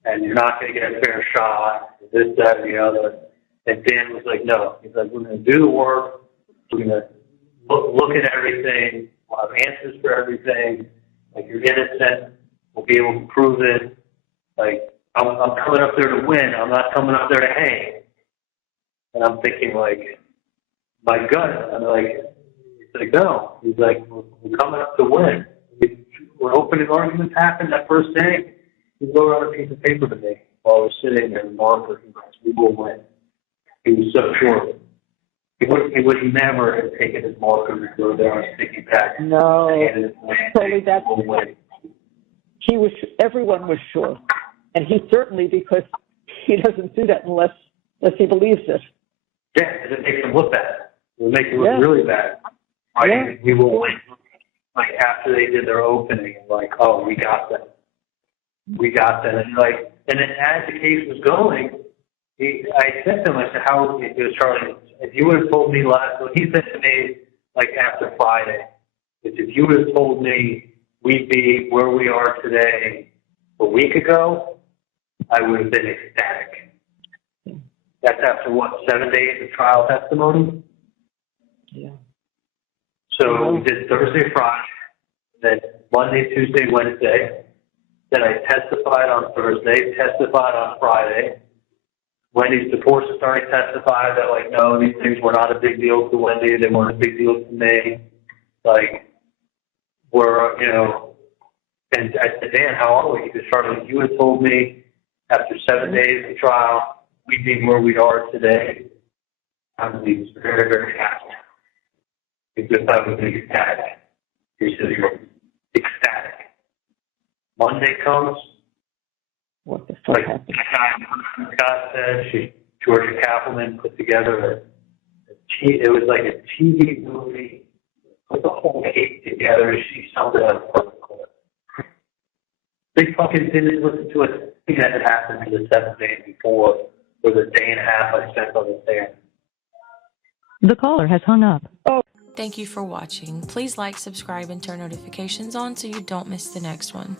and you're not going to get a fair shot, this, that, and the other. And Dan was like, no. He's like, we're going to do the work. We're going to look at everything. We'll have answers for everything. Like, you're innocent. We'll be able to prove it. Like, I'm coming up there to win. I'm not coming up there to hang. And I'm thinking, like, my gut. I'm like, he's like, no. He's like, we're coming up to win. When opening arguments happened that first day, He wrote on a piece of paper to me while I was sitting there, marker, he goes, we will win. He was so sure. He would never have taken his marker and go there on a sticky pack. No, totally. That's we'll win. he was. Everyone was sure, and he certainly, because he doesn't do that unless he believes it. Yeah, because it makes him look bad. It would make him look really bad. Like, Yeah. we will win. Like, after they did their opening, like, oh, we got them. We got them. And, like, and then as the case was going, I said to him, I said, how, it was Charlie, if you would have told me so he said to me, like, after Friday, if you would have told me we'd be where we are today a week ago, I would have been ecstatic. That's after, 7 days of trial testimony? Yeah. So we did Thursday, Friday, then Monday, Tuesday, Wednesday. Then I testified on Thursday, testified on Friday. Wendy's divorce attorney testified that, like, no, these things were not a big deal to Wendy. They weren't a big deal to me. Like, and I said, Dan, how are we? He said, Charlie, you had told me after 7 days of trial, we'd be where we are today. I was very, very happy. Because I was ecstatic. He said, you're ecstatic. Monday comes. What the fuck Like happened? Scott said, Georgia Kaplan put together it was like a TV movie, put the whole cake together. She summed it up perfectly. They fucking didn't listen to a thing that had happened to the 7 days before, or the day and a half I spent on the stand. The caller has hung up. Oh. Thank you for watching. Please like, subscribe, and turn notifications on so you don't miss the next one.